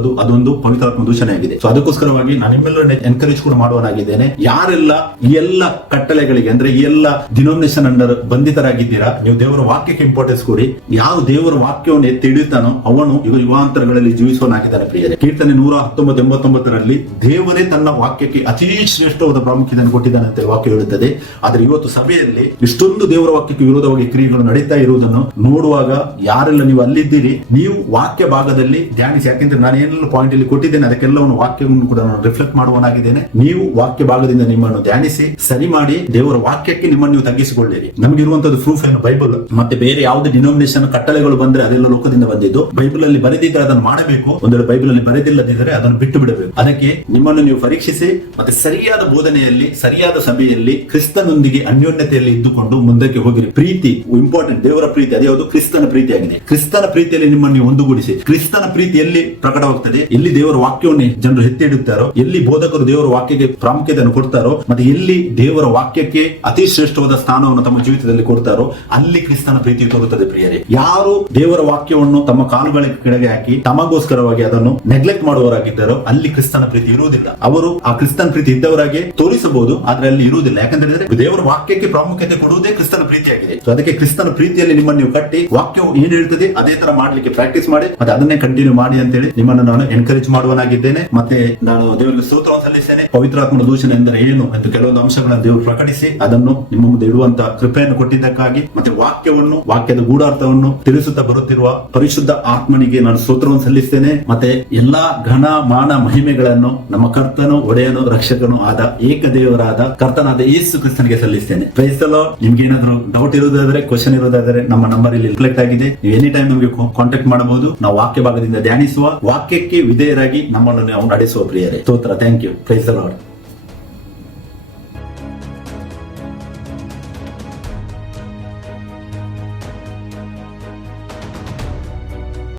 [SPEAKER 1] ಆರಾಧಿಸುವಂತದ್ದು ಅದೊಂದು ಪವಿತ್ರಾತ್ಮ ದೂಷಣೆ ಆಗಿದೆ ಸೊ ಅದಕ್ಕೋಸ್ಕರವಾಗಿ ನಾನು ನಿಮ್ಮೆಲ್ಲರನ್ನ ಎನ್ಕರೇಜ್ ಕೂಡ ಮಾಡುವನಾಗಿದ್ದೇನೆ ಯಾರೆಲ್ಲ ಈ ಎಲ್ಲ ಕಟ್ಟಳೆಗಳಿಗೆ ಅಂದ್ರೆ ಈ ಎಲ್ಲ ಡಿನೋಮಿನೇಷನ್ ಅಂಡರ್ ಬಂಧಿತರಾಗಿದ್ದೀರಾ, ನೀವು ದೇವರ ವಾಕ್ಯಕ್ಕೆ ಇಂಪಾರ್ಟೆನ್ಸ್ ಕೊಡಿ. ಯಾವ ದೇವರ ವಾಕ್ಯವನ್ನು ಎತ್ತಿ ಹಿಡಿಯುತ್ತಾನೋ ಅವನು ಯುಗ ಯುಗಾಂತರಗಳಲ್ಲಿ ಜೀವಿಸುವನಾಗಿದ್ದಾನೆ ಪ್ರಿಯರೇ. ಕೀರ್ತನೆ ನೂರ ಹತ್ತೊಂಬತ್ತು ಎಂಬತ್ತೊಂಬತ್ತರಲ್ಲಿ ದೇವರೇ ತನ್ನ ವಾಕ್ಯಕ್ಕೆ ಅತಿ ಶ್ರೇಷ್ಠವಾದ ಪ್ರಾಮುಖ್ಯತೆಯನ್ನು ಕೊಟ್ಟಿದ್ದಾನೆ ಅಂತ ವಾಕ್ಯ ಹೇಳುತ್ತದೆ. ಆದ್ರೆ ಇವತ್ತು ಸಭೆಯಲ್ಲಿ ಇಷ್ಟೊಂದು ದೇವರ ವಾಕ್ಯಕ್ಕೆ ವಿರೋಧವಾಗಿ ಕ್ರಿಯೆಗಳು ನಡೀತಾ ಇರುವುದನ್ನು ನೋಡುವಾಗ ಯಾರೆಲ್ಲ ನೀವು ಅಲ್ಲಿದ್ದೀರಿ, ನೀವು ವಾಕ್ಯ ಭಾಗದಲ್ಲಿ ಧ್ಯಾನಿಸಿ, ಯಾಕೆಂದ್ರೆ ನಾನು ಏನೆಲ್ಲ ಪಾಯಿಂಟ್ ಇಲ್ಲಿ ಕೊಟ್ಟಿದ್ದೇನೆ, ಅದಕ್ಕೆಲ್ಲವನ್ನು ವಾಕ್ಯವನ್ನು ಕೂಡ ನಾನು ರಿಫ್ಲೆಕ್ಟ್ ಮಾಡುವನಾಗಿದ್ದೇನೆ ನೀವು ವಾಕ್ಯ ಭಾಗದಿಂದ ನಿಮ್ಮನ್ನು ಧ್ಯಾನಿಸಿ, ಸರಿ ಮಾಡಿ, ದೇವರ ವಾಕ್ಯಕ್ಕೆ ನಿಮ್ಮನ್ನು ನೀವು ತಗ್ಗಿಸಿಕೊಳ್ಳಿರಿ. ನಮಗಿರುವಂತದ್ದು ಪ್ರೂಫ್ ಏನು? ಬೈಬಲ್ ಮತ್ತೆ ಬೇರೆ ಯಾವುದೇ ಡಿನೋಮಿನೇಷನ್ ಕಟ್ಟಳೆಗಳು ಬಂದ್ರೆ ಅದೆಲ್ಲ ಲೋಕದಿಂದ ಬಂದಿದ್ದು. ಬೈಬಲ್ ಅಲ್ಲಿ ಬರೆದಿದ್ರೆ ಅದನ್ನು ಮಾಡಬೇಕು. ಒಂದು ವೇಳೆ ಬೈಬಲ್ ಅಲ್ಲಿ ಬರೆದಿಲ್ಲದಿದ್ದರೆ ಅದನ್ನು ಬಿಟ್ಟು ಬಿಡಬೇಕು. ಅದಕ್ಕೆ ನಿಮ್ಮನ್ನು ನೀವು ಪರೀಕ್ಷಿಸಿ, ಮತ್ತೆ ಸರಿಯಾದ ಬೋಧನೆಯಲ್ಲಿ, ಸರಿಯಾದ ಸಭೆಯಲ್ಲಿ ಕ್ರಿಸ್ತನೊಂದಿಗೆ ಅನ್ಯೋನ್ಯತೆಯಲ್ಲಿ ಇದ್ದುಕೊಂಡು ಮುಂದಕ್ಕೆ ಹೋಗಿರಿ. ಪ್ರೀತಿ ಇಂಪಾರ್ಟೆಂಟ್ ದೇವರ ಪ್ರೀತಿ, ಅದೇ ಯಾವುದು? ಕ್ರಿಸ್ತನ ಪ್ರೀತಿಯಾಗಿದೆ. ಕ್ರಿಸ್ತನ ಪ್ರೀತಿಯಲ್ಲಿ ನಿಮ್ಮನ್ನು ನೀವು ಒಂದುಗೂಡಿಸಿ. ಕ್ರಿಸ್ತನ ಪ್ರೀತಿ ಎಲ್ಲಿ ಪ್ರಕಟವಾಗ್ತದೆ ಎಲ್ಲಿ ದೇವರ ವಾಕ್ಯವನ್ನು ಜನರು ಎತ್ತಿ ಇಡುತ್ತಾರೋ ಎಲ್ಲಿ ಬೋಧಕರು ದೇವರ ವಾಕ್ಯಕ್ಕೆ ಪ್ರಾಮುಖ್ಯತೆಯನ್ನು ಕೊಡ್ತಾರೋ, ಮತ್ತೆ ಎಲ್ಲಿ ದೇವರ ವಾಕ್ಯಕ್ಕೆ ಅತಿ ಶ್ರೇಷ್ಠವಾದ ಸ್ಥಾನವನ್ನು ತಮ್ಮ ಜೀವಿತದಲ್ಲಿ ಕೊಡ್ತಾರೋ, ಅಲ್ಲಿ ಕ್ರಿಸ್ತನ ಪ್ರೀತಿ ತೋರುತ್ತದೆ ಪ್ರಿಯರೇ. ಯಾರು ದೇವರ ವಾಕ್ಯವನ್ನು ತಮ್ಮ ಕಾನುಗಳ ಕೆಳಗೆ ಹಾಕಿ ತಮಗೋಸ್ಕರವಾಗಿ ಅದನ್ನು ನೆಗ್ಲೆಕ್ಟ್ ಮಾಡುವವರಾಗಿದ್ದಾರೋ, ಅಲ್ಲಿ ಕ್ರಿಸ್ತನ ಪ್ರೀತಿ ಇರುವುದಿಲ್ಲ. ಅವರು ಆ ಕ್ರಿಸ್ತನ ಪ್ರೀತಿ ಇದ್ದವರಾಗಿ ತೋರಿಸಬಹುದು, ಆದ್ರೆ ಅಲ್ಲಿ ಇರುವುದಿಲ್ಲ. ಯಾಕಂತ ದೇವರ ವಾಕ್ಯಕ್ಕೆ ಪ್ರಾಮುಖ್ಯತೆ ಕೊಡುವುದೇ ಕ್ರಿಸ್ತನ ಪ್ರೀತಿಯಾಗಿದೆ. ಅದಕ್ಕೆ ಕ್ರಿಸ್ತನ ಪ್ರೀತಿಯಲ್ಲಿ ನಿಮ್ಮನ್ನು ನೀವು ಕಟ್ಟಿ ವಾಕ್ಯವು ಏನ್ ಹೇಳ್ತದೆ, ಅದೇ ತರ ಮಾಡ್ಲಿಕ್ಕೆ ಪ್ರಾಕ್ಟೀಸ್ ಮಾಡಿ, ಮತ್ತೆ ಅದನ್ನೇ ಕಂಟಿನ್ಯೂ ಮಾಡಿ ಅಂತೇಳಿ ನಿಮ್ಮನ್ನು ನಾನು ಎನ್ಕರೇಜ್ ಮಾಡುವನಾಗಿದ್ದೇನೆ. ಮತ್ತೆ ನಾನು ದೇವರಿಗೆ ಸ್ತೋತ್ರವನ್ನು ಸಲ್ಲಿಸ್ತೇನೆ. ಪವಿತ್ರಾತ್ಮನ ದೂಷಣೆ ಎಂದರೆ ಏನು ಎಂದು ಕೆಲವೊಂದು ಅಂಶಗಳನ್ನು ದೇವರು ಪ್ರಕಟಿಸಿ, ಅದನ್ನು ನಿಮ್ಮ ಮುಂದೆ ಇಡುವಂತ ಕೃಪೆಯನ್ನು ಕೊಟ್ಟಿದ್ದಕ್ಕಾಗಿ, ಮತ್ತೆ ವಾಕ್ಯವನ್ನು, ವಾಕ್ಯದ ಗೂಢಾರ್ಥವನ್ನು ತಿಳಿಸುತ್ತಾ ಬರುತ್ತಿರುವ ಪರಿಶುದ್ಧ ಆತ್ಮನಿಗೆ ನಾನು ಸ್ತೋತ್ರವನ್ನು ಸಲ್ಲಿಸ್ತೇನೆ. ಮತ್ತೆ ಎಲ್ಲಾ ಘನ, ಮಾನ, ಮಹಿಮೆಗಳನ್ನು ನಮ್ಮ ಕರ್ತನು, ಒಡೆಯನು, ರಕ್ಷಕನು ಆದ ಏಕದೇವರಾದ ಕರ್ತನಾದ ಯೇಸು ಕ್ರಿಸ್ತನಿಗೆ ಸಲ್ಲಿಸ್ತೇನೆ. ಪ್ರೈಸ್ತಲೋ ನಿಮ್ಗೆ ಏನಾದ್ರು ಡೌಟ್ ಇರುವುದಾದ್ರೆ ಕ್ವಶನ್ ಇರೋದಾದ್ರೆ ನಮ್ಮ ನಂಬರ್ ಇಲ್ಲಿ ರಿಫ್ಲೆಕ್ಟ್ ಆಗಿದೆ. ನೀವು ಎನಿ ಟೈಮ್ ನಮಗೆ ಕಾಂಟ್ಯಾಕ್ಟ್ ಮಾಡಬಹುದು. ನಾವು ವಾಕ್ಯ ಭಾಗದಿಂದ ಧ್ಯಾನಿಸುವ ವಾಕ್ಯಕ್ಕೆ ವಿಧೇಯರಾಗಿ ನಮ್ಮನ್ನು ನಾವು ನಡೆಸುವ ಪ್ರಿಯರೇ. ಸ್ತೋತ್ರ. Thank you price lord